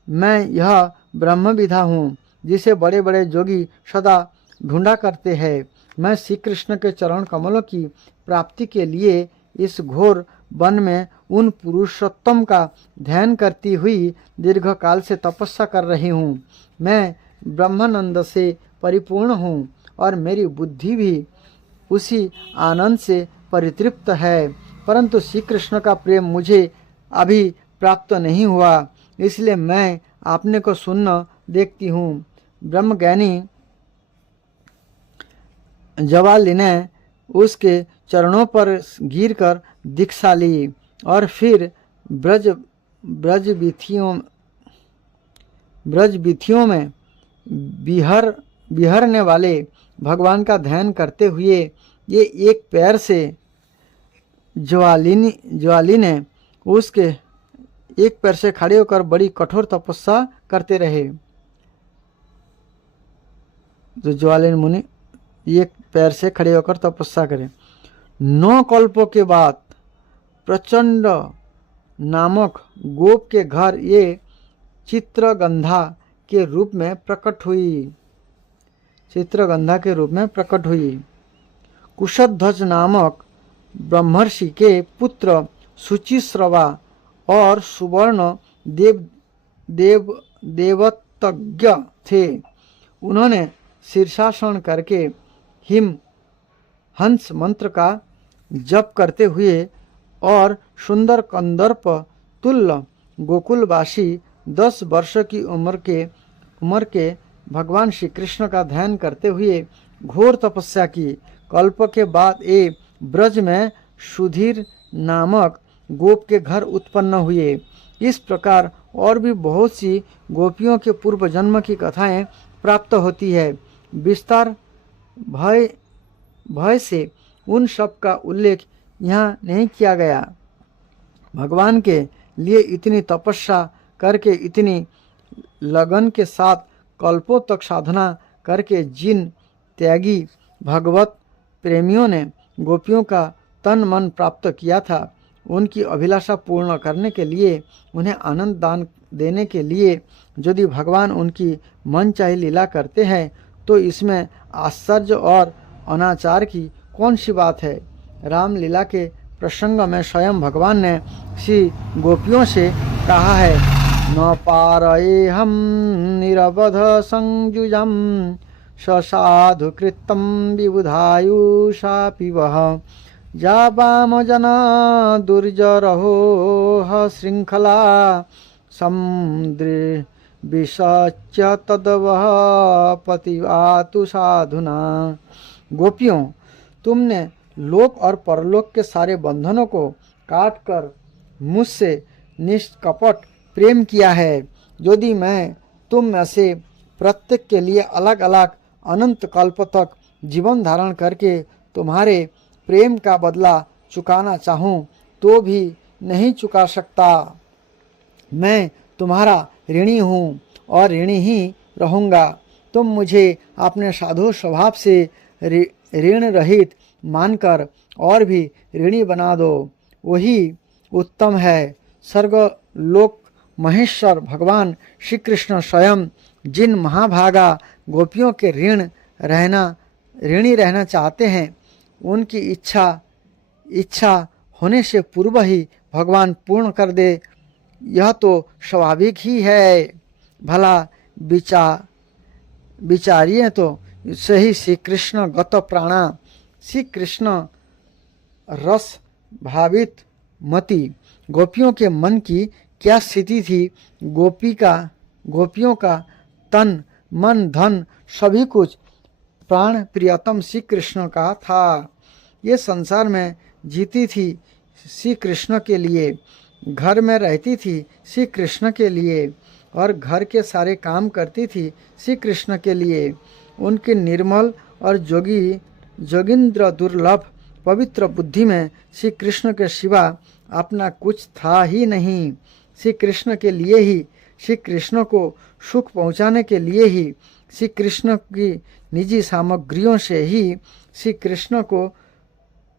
मैं यह ब्रह्मविद्या हूँ जिसे बड़े बड़े जोगी सदा ढूंढा करते हैं। मैं श्री कृष्ण के चरण कमलों की प्राप्ति के लिए इस घोर वन में उन पुरुषोत्तम का ध्यान करती हुई दीर्घ काल से तपस्या कर रही हूँ। मैं ब्रह्मानंद से परिपूर्ण हूँ और मेरी बुद्धि भी उसी आनंद से परितृप्त है, परंतु श्री कृष्ण का प्रेम मुझे अभी प्राप्त नहीं हुआ, इसलिए मैं आपने को सुनना देखती हूँ। ब्रह्मज्ञानी जवाली ने उसके चरणों पर गिरकर दीक्षा ली और फिर ब्रज वीथियों में विहरने वाले भगवान का ध्यान करते हुए ये एक पैर से ज्वाली ने उसके एक पैर से खड़े होकर बड़ी कठोर तपस्या करते रहे। जो ज्वालिन मुनि एक पैर से खड़े होकर तपस्या करें। 9 कल्पों के बाद प्रचंड नामक गोप के घर ये चित्रगंधा के रूप में प्रकट हुई। चित्रगंधा के रूप में प्रकट हुई। कुशध्वज नामक ब्रह्मर्षि के पुत्र शुचिश्रवा और सुवर्ण देवतज्ञ थे। उन्होंने शीर्षासन करके हिम हंस मंत्र का जप करते हुए और सुंदर कंदर्प तुल्य गोकुलवासी 10 वर्ष की उम्र के भगवान श्री कृष्ण का ध्यान करते हुए घोर तपस्या की। कल्प के बाद ये ब्रज में सुधीर नामक गोप के घर उत्पन्न हुए। इस प्रकार और भी बहुत सी गोपियों के पूर्व जन्म की कथाएं प्राप्त होती है। विस्तार भय से उन सब का उल्लेख यहाँ नहीं किया गया। भगवान के लिए इतनी तपस्या करके इतनी लगन के साथ कल्पों तक साधना करके जिन त्यागी भगवत प्रेमियों ने गोपियों का तन मन प्राप्त किया था, उनकी अभिलाषा पूर्ण करने के लिए, उन्हें आनंद दान देने के लिए यदि भगवान उनकी मनचाही लीला करते हैं तो इसमें आश्चर्य और अनाचार की कौन सी बात है। रामलीला के प्रसंग में स्वयं भगवान ने श्री गोपियों से कहा है, न पारये हम निरवध संयुजम ससाधु कृतम विबुधायुषापि वह जावाम जना दुर्जरहो श्रृंखला समुद्रे विसच्य तदवह पतिवातु साधुना। गोपियों, तुमने लोक और परलोक के सारे बंधनों को काट कर मुझसे निष्कपट प्रेम किया है। यदि मैं तुम में से प्रत्येक के लिए अलग अलग अनंत कल्प तक जीवन धारण करके तुम्हारे प्रेम का बदला चुकाना चाहूँ तो भी नहीं चुका सकता। मैं तुम्हारा ऋणी हूँ और ऋणी ही रहूँगा। तुम मुझे अपने साधु स्वभाव से ऋण रहित मानकर और भी ऋणी बना दो, वही उत्तम है। स्वर्ग लोक महेश्वर भगवान श्री कृष्ण स्वयं जिन महाभागा गोपियों के ऋणी रहना चाहते हैं, उनकी इच्छा होने से पूर्व ही भगवान पूर्ण कर दे, यह तो स्वाभाविक ही है। भला विचारिए तो सही श्री कृष्ण गत प्राणा, श्री कृष्ण रस भावित मति गोपियों के मन की क्या स्थिति थी। गोपियों का तन मन धन सभी कुछ प्राण प्रियतम श्री कृष्ण का था। ये संसार में जीती थी श्री कृष्ण के लिए, घर में रहती थी श्री कृष्ण के लिए और घर के सारे काम करती थी श्री कृष्ण के लिए। उनके निर्मल और जोगिंद्र दुर्लभ पवित्र बुद्धि में श्री कृष्ण के सिवा अपना कुछ था ही नहीं। श्री कृष्ण के लिए ही, श्री कृष्ण को सुख पहुँचाने के लिए ही, श्री कृष्ण की निजी सामग्रियों से ही, श्री कृष्ण को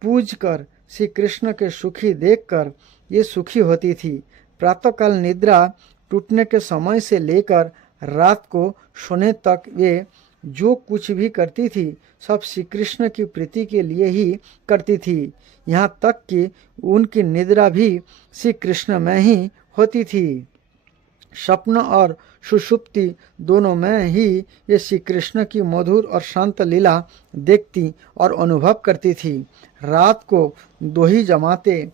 पूज कर, श्री कृष्ण के सुखी देखकर ये सुखी होती थी। प्रातःकाल निद्रा टूटने के समय से लेकर रात को सोने तक वे जो कुछ भी करती थी सब श्री कृष्ण की प्रीति के लिए ही करती थी। यहाँ तक कि उनकी निद्रा भी श्री कृष्ण में ही होती थी। स्वप्न और सुषुप्ति दोनों में ही ये श्री कृष्ण की मधुर और शांत लीला देखती और अनुभव करती थी। रात को दोही जमाते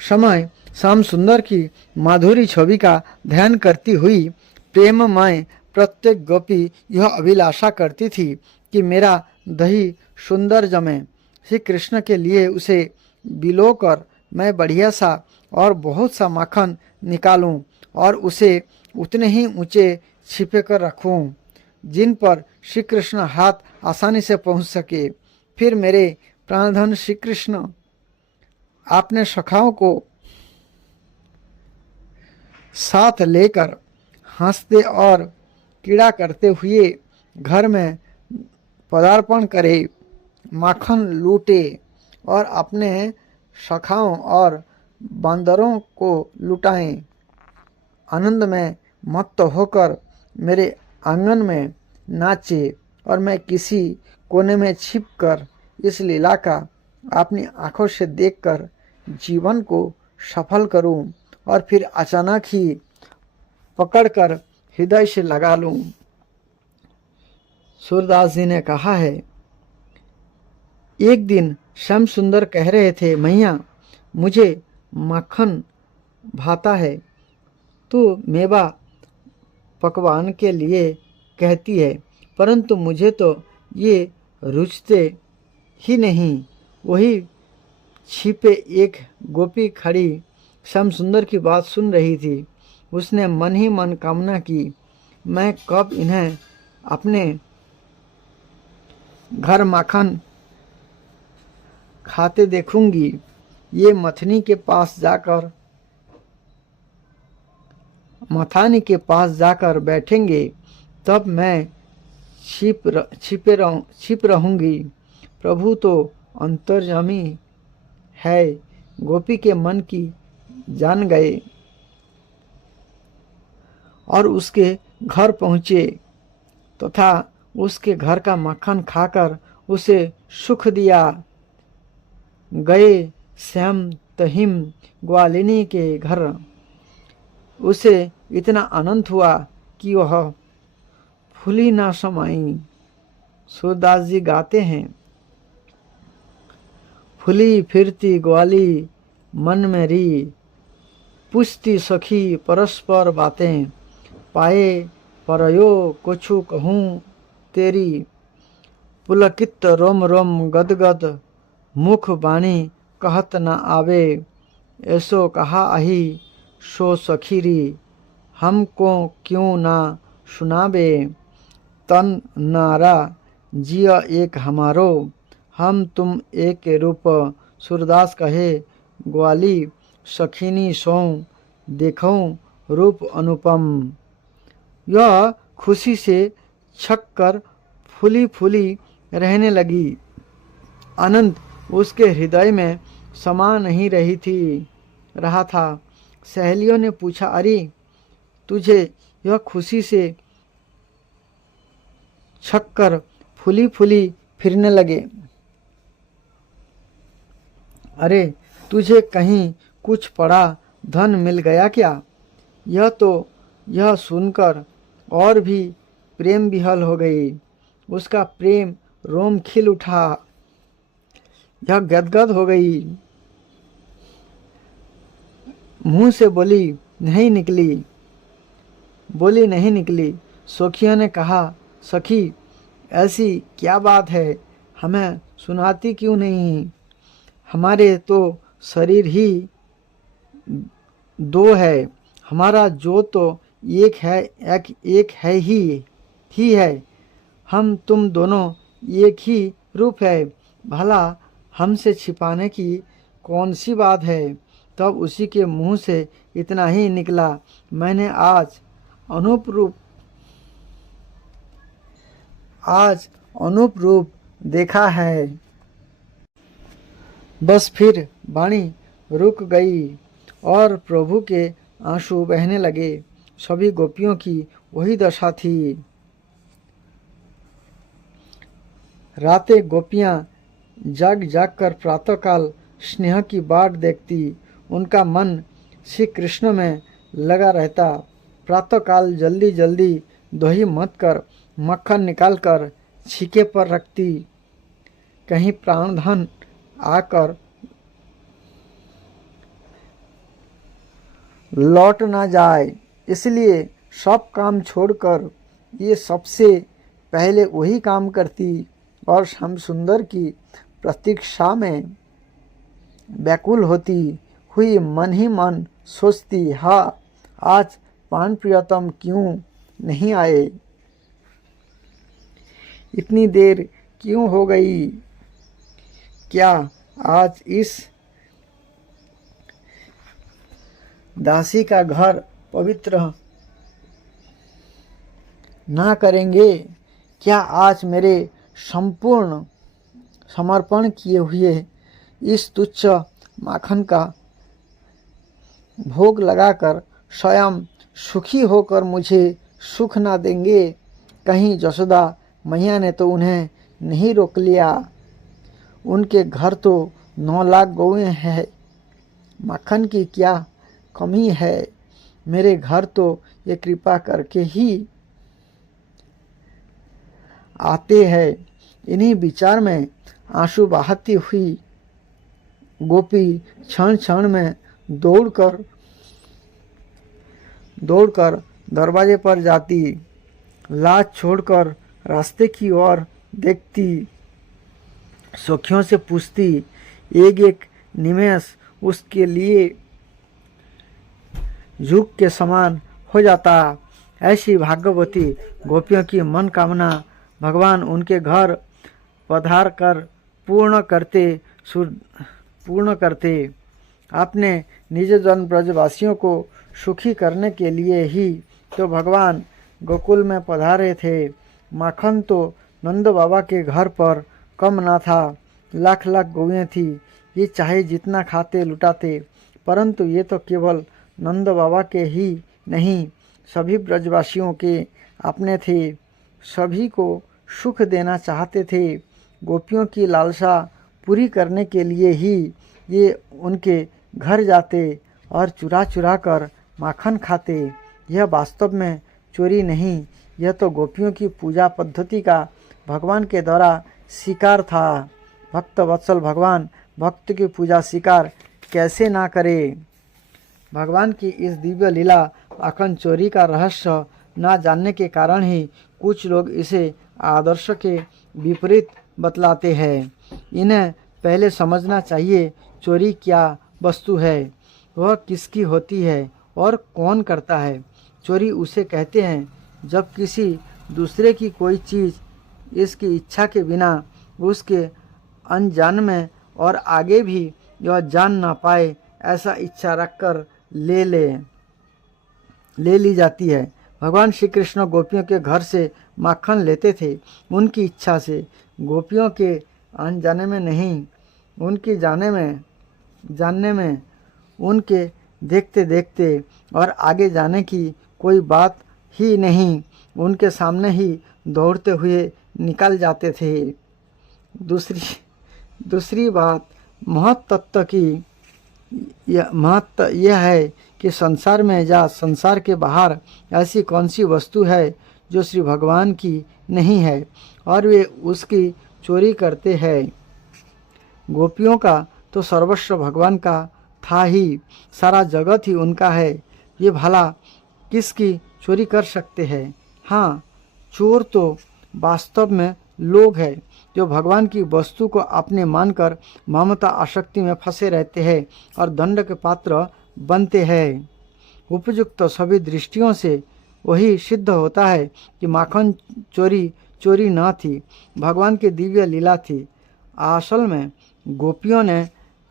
समय श्याम सुंदर की माधुरी छवि का ध्यान करती हुई प्रेममय प्रत्येक गोपी यह अभिलाषा करती थी कि मेरा दही सुंदर जमे। श्री कृष्ण के लिए उसे बिलोकर मैं बढ़िया सा और बहुत सा माखन निकालूं और उसे उतने ही ऊंचे छिपे कर रखूं जिन पर श्री कृष्ण हाथ आसानी से पहुंच सके। फिर मेरे प्राणधन श्री कृष्ण आपने सखाओं को साथ लेकर हंसते और कीड़ा करते हुए घर में पदार्पण करे, माखन लूटे और अपने सखाओं और बंदरों को लुटाएं। आनंद में मत्त होकर मेरे आंगन में नाचे और मैं किसी कोने में छिपकर इस लीला का अपनी आंखों से देखकर जीवन को सफल करूं और फिर अचानक ही पकड़कर हृदय से लगा लूं। सूरदास जी ने कहा है, एक दिन श्याम सुंदर कह रहे थे, मैया मुझे मक्खन भाता है, तो मेवा पकवान के लिए कहती है, परंतु मुझे तो ये रुचते ही नहीं। वही छिपे एक गोपी खड़ी श्याम सुंदर की बात सुन रही थी। उसने मन ही मन कामना की, मैं कब इन्हें अपने घर माखन खाते देखूंगी। ये मथनी के पास जाकर मथानी के पास जाकर बैठेंगे, तब मैं छिप रहूंगी। प्रभु तो अंतर्यामी है, गोपी के मन की जान गए और उसके घर पहुँचे तथा उसके घर का मक्खन खाकर उसे सुख दिया। गए श्याम तहिम ग्वालिनी के घर। उसे इतना आनंद हुआ कि वह फूली ना समाई। सूरदास जी गाते हैं, फूली फिरती ग्वाली मन में री, पूछती सखी परस्पर बातें, पाए परयो कुछु कहूँ तेरी, पुलकित रोम रोम गदगद मुख बाणी कहत न आवे, ऐसो कहा अही सो सखीरी, हमको क्यों ना सुनाबे, तन नारा जिया एक हमारो, हम तुम एक के रूप। सूरदास कहे, ग्वाली सखीनी सो देखूं रूप अनुपम। यह खुशी से छक कर फूली फूली रहने लगी। आनंद उसके हृदय में समा नहीं रहा था। सहेलियों ने पूछा, अरे तुझे यह खुशी से छक कर फूली फूली फिरने लगे, अरे तुझे कहीं कुछ पड़ा धन मिल गया क्या? यह सुनकर और भी प्रेम विहल हो गई। उसका प्रेम रोम खिल उठा, यह गदगद हो गई। मुंह से बोली नहीं निकली। सखियों ने कहा, सखी ऐसी क्या बात है, हमें सुनाती क्यों नहीं? हमारे तो शरीर ही दो है, हमारा जो तो एक है ही है। हम तुम दोनों एक ही रूप है, भला हमसे छिपाने की कौन सी बात है? तब उसी के मुंह से इतना ही निकला, मैंने आज अनूप रूप देखा है। बस फिर वाणी रुक गई और प्रभु के आंसू बहने लगे। सभी गोपियों की वही दशा थी। रातें गोपियां जाग कर प्रातःकाल स्नेह की बाट देखती। उनका मन श्री कृष्ण में लगा रहता। प्रातःकाल जल्दी जल्दी दही मत कर मक्खन निकाल कर छीके पर रखती, कहीं प्राणधन आकर लौट ना जाए। इसलिए सब काम छोड़कर ये सबसे पहले वही काम करती और श्याम सुंदर की प्रतीक्षा में व्याकुल होती हुई मन ही मन सोचती, हाँ आज प्राण प्रियतम क्यों नहीं आए? इतनी देर क्यों हो गई? क्या आज इस दासी का घर पवित्र ना करेंगे? क्या आज मेरे संपूर्ण समर्पण किए हुए इस तुच्छ माखन का भोग लगाकर स्वयं सुखी होकर मुझे सुख ना देंगे? कहीं जसोदा मैया ने तो उन्हें नहीं रोक लिया? उनके घर तो 9 लाख गौएं हैं, माखन की क्या कमी है? मेरे घर तो ये कृपा करके ही आते हैं। इन्हीं विचार में आंसू बहाती हुई गोपी क्षण क्षण में दौड़कर दरवाजे पर जाती, लाज छोड़कर रास्ते की ओर देखती, सखियों से पूछती, एक एक निमेष उसके लिए युग के समान हो जाता। ऐसी भाग्यवती गोपियों की मन कामना भगवान उनके घर पधार कर पूर्ण करते। अपने निज जन ब्रजवासियों को सुखी करने के लिए ही तो भगवान गोकुल में पधारे थे। माखन तो नंद बाबा के घर पर कम ना था, लाख लाख गौएं थी। ये चाहे जितना खाते लुटाते, परंतु ये तो केवल नंद बाबा के ही नहीं, सभी ब्रजवासियों के अपने थे। सभी को सुख देना चाहते थे। गोपियों की लालसा पूरी करने के लिए ही ये उनके घर जाते और चुरा चुरा कर माखन खाते। यह वास्तव में चोरी नहीं, यह तो गोपियों की पूजा पद्धति का भगवान के द्वारा स्वीकार था। भक्त वत्सल भगवान भक्त की पूजा स्वीकार कैसे ना करे? भगवान की इस दिव्य लीला माखन चोरी का रहस्य ना जानने के कारण ही कुछ लोग इसे आदर्श के विपरीत बतलाते हैं। इन्हें पहले समझना चाहिए चोरी क्या वस्तु है, वह किसकी होती है और कौन करता है। चोरी उसे कहते हैं जब किसी दूसरे की कोई चीज़ इसकी इच्छा के बिना उसके अनजान में और आगे भी यह जान ना पाए ऐसा इच्छा रखकर ले ली जाती है। भगवान श्री कृष्ण गोपियों के घर से माखन लेते थे उनकी इच्छा से, गोपियों के अनजाने में नहीं, उनकी जानने में, उनके देखते देखते और आगे जाने की कोई बात ही नहीं, उनके सामने ही दौड़ते हुए निकल जाते थे। दूसरी बात महत्त्व की महत्व यह है कि संसार में या संसार के बाहर ऐसी कौन सी वस्तु है जो श्री भगवान की नहीं है और वे उसकी चोरी करते हैं। गोपियों का तो सर्वस्व भगवान का था ही, सारा जगत ही उनका है। ये भला किसकी चोरी कर सकते हैं? हाँ, चोर तो वास्तव में लोग हैं जो भगवान की वस्तु को अपने मानकर ममता आसक्ति में फंसे रहते हैं और दंड के पात्र बनते हैं। उपयुक्त सभी दृष्टियों से वही सिद्ध होता है कि माखन चोरी न थी, भगवान की दिव्य लीला थी। असल में गोपियों ने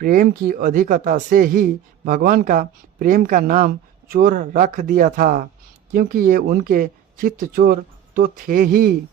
प्रेम की अधिकता से ही भगवान का प्रेम का नाम चोर रख दिया था, क्योंकि ये उनके चित्त चोर तो थे ही।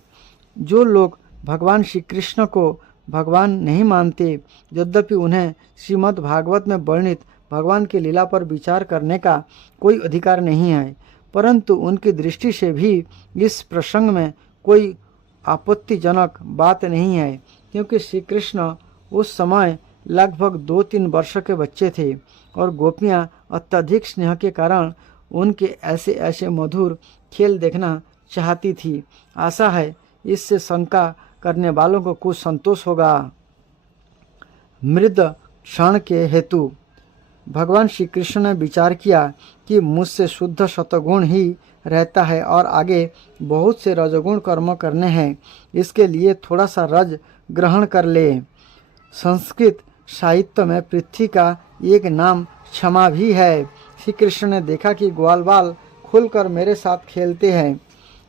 जो लोग भगवान श्री कृष्ण को भगवान नहीं मानते, यद्यपि उन्हें श्रीमद् भागवत में वर्णित भगवान की लीला पर विचार करने का कोई अधिकार नहीं है, परंतु उनकी दृष्टि से भी इस प्रसंग में कोई आपत्तिजनक बात नहीं है, क्योंकि श्री कृष्ण उस समय लगभग 2-3 वर्ष के बच्चे थे और गोपियाँ अत्यधिक स्नेह के कारण उनके ऐसे ऐसे मधुर खेल देखना चाहती थी। आशा है इससे शंका करने वालों को कुछ संतोष होगा। मृद क्षण के हेतु भगवान श्री कृष्ण ने विचार किया कि मुझसे शुद्ध सतगुण ही रहता है और आगे बहुत से रजगुण कर्म करने हैं, इसके लिए थोड़ा सा रज ग्रहण कर ले। संस्कृत साहित्य में पृथ्वी का एक नाम क्षमा भी है। श्री कृष्ण ने देखा कि ग्वाल बाल खुलकर मेरे साथ खेलते हैं,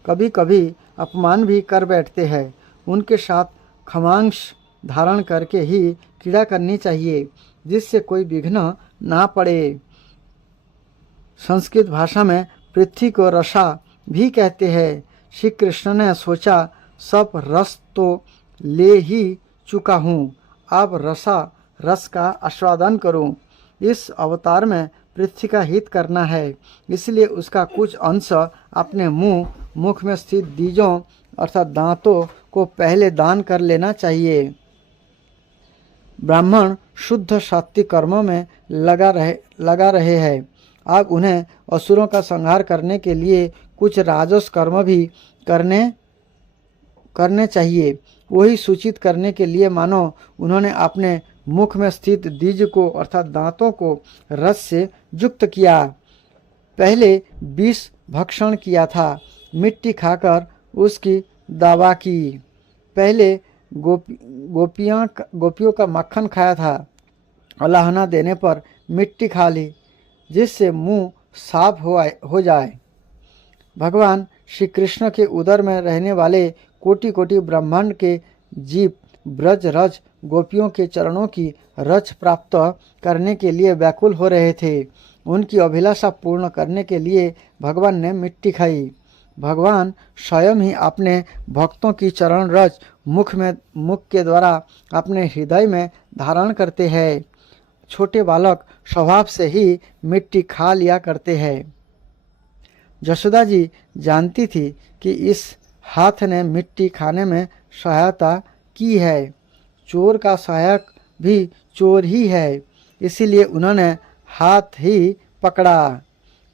कभी कभी अपमान भी कर बैठते हैं, उनके साथ खमांश धारण करके ही क्रीड़ा करनी चाहिए, जिससे कोई विघ्न ना पड़े। संस्कृत भाषा में पृथ्वी को रसा भी कहते हैं। श्री कृष्ण ने सोचा, सब रस तो ले ही चुका हूँ, अब रस का आस्वादन करूँ। इस अवतार में पृथ्वी का हित करना है, इसलिए उसका कुछ अंश अपने मुख में स्थित बीजों अर्थात दांतों को पहले दान कर लेना चाहिए। ब्राह्मण शुद्ध सात्विक कर्मों में लगा रहे हैं। अब उन्हें असुरों का संहार करने के लिए कुछ राजस कर्म भी करने चाहिए। वही सूचित करने के लिए मानो उन्होंने अपने मुख में स्थित बीज को अर्थात दांतों को रस से युक्त किया। पहले विष भक्षण किया था, मिट्टी खाकर उसकी दवा की। पहले गोपियों का मक्खन खाया था, अलाहना देने पर मिट्टी खा ली, जिससे मुंह साफ हो जाए। भगवान श्री कृष्ण के उदर में रहने वाले कोटि कोटि ब्रह्मांड के जीव ब्रज रज गोपियों के चरणों की रज प्राप्त करने के लिए व्याकुल हो रहे थे। उनकी अभिलाषा पूर्ण करने के लिए भगवान ने मिट्टी खाई। भगवान स्वयं ही अपने भक्तों की चरण रज मुख के द्वारा अपने हृदय में धारण करते हैं। छोटे बालक स्वभाव से ही मिट्टी खा लिया करते हैं। यशोदा जी जानती थी कि इस हाथ ने मिट्टी खाने में सहायता की है। चोर का सहायक भी चोर ही है, इसीलिए उन्होंने हाथ ही पकड़ा।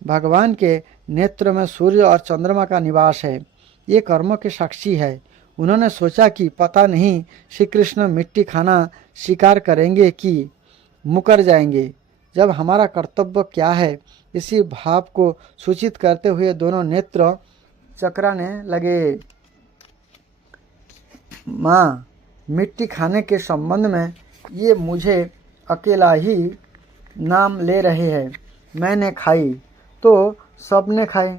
भगवान के नेत्र में सूर्य और चंद्रमा का निवास है, ये कर्म के साक्षी है। उन्होंने सोचा कि पता नहीं श्री कृष्ण मिट्टी खाना स्वीकार करेंगे कि मुकर जाएंगे। जब हमारा कर्तव्य क्या है, इसी भाव को सूचित करते हुए दोनों नेत्र चकराने लगे। माँ, मिट्टी खाने के संबंध में ये मुझे अकेला ही नाम ले रहे हैं। मैंने खाई तो सबने खाई।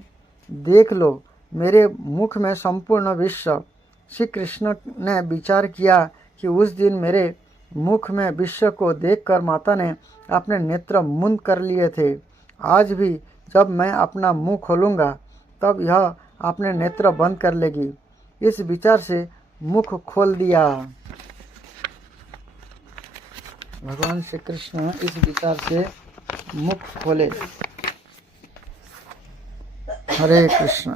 देख लो, मेरे मुख में संपूर्ण विश्व। श्री कृष्ण ने विचार किया कि उस दिन मेरे मुख में विश्व को देखकर माता ने अपने नेत्र मुंद कर लिए थे। आज भी जब मैं अपना मुंह खोलूँगा, तब यह अपने नेत्र बंद कर लेगी। इस विचार से मुख खोल दिया। भगवान श्री कृष्ण इस विचार से मुख खोले। हरे कृष्ण।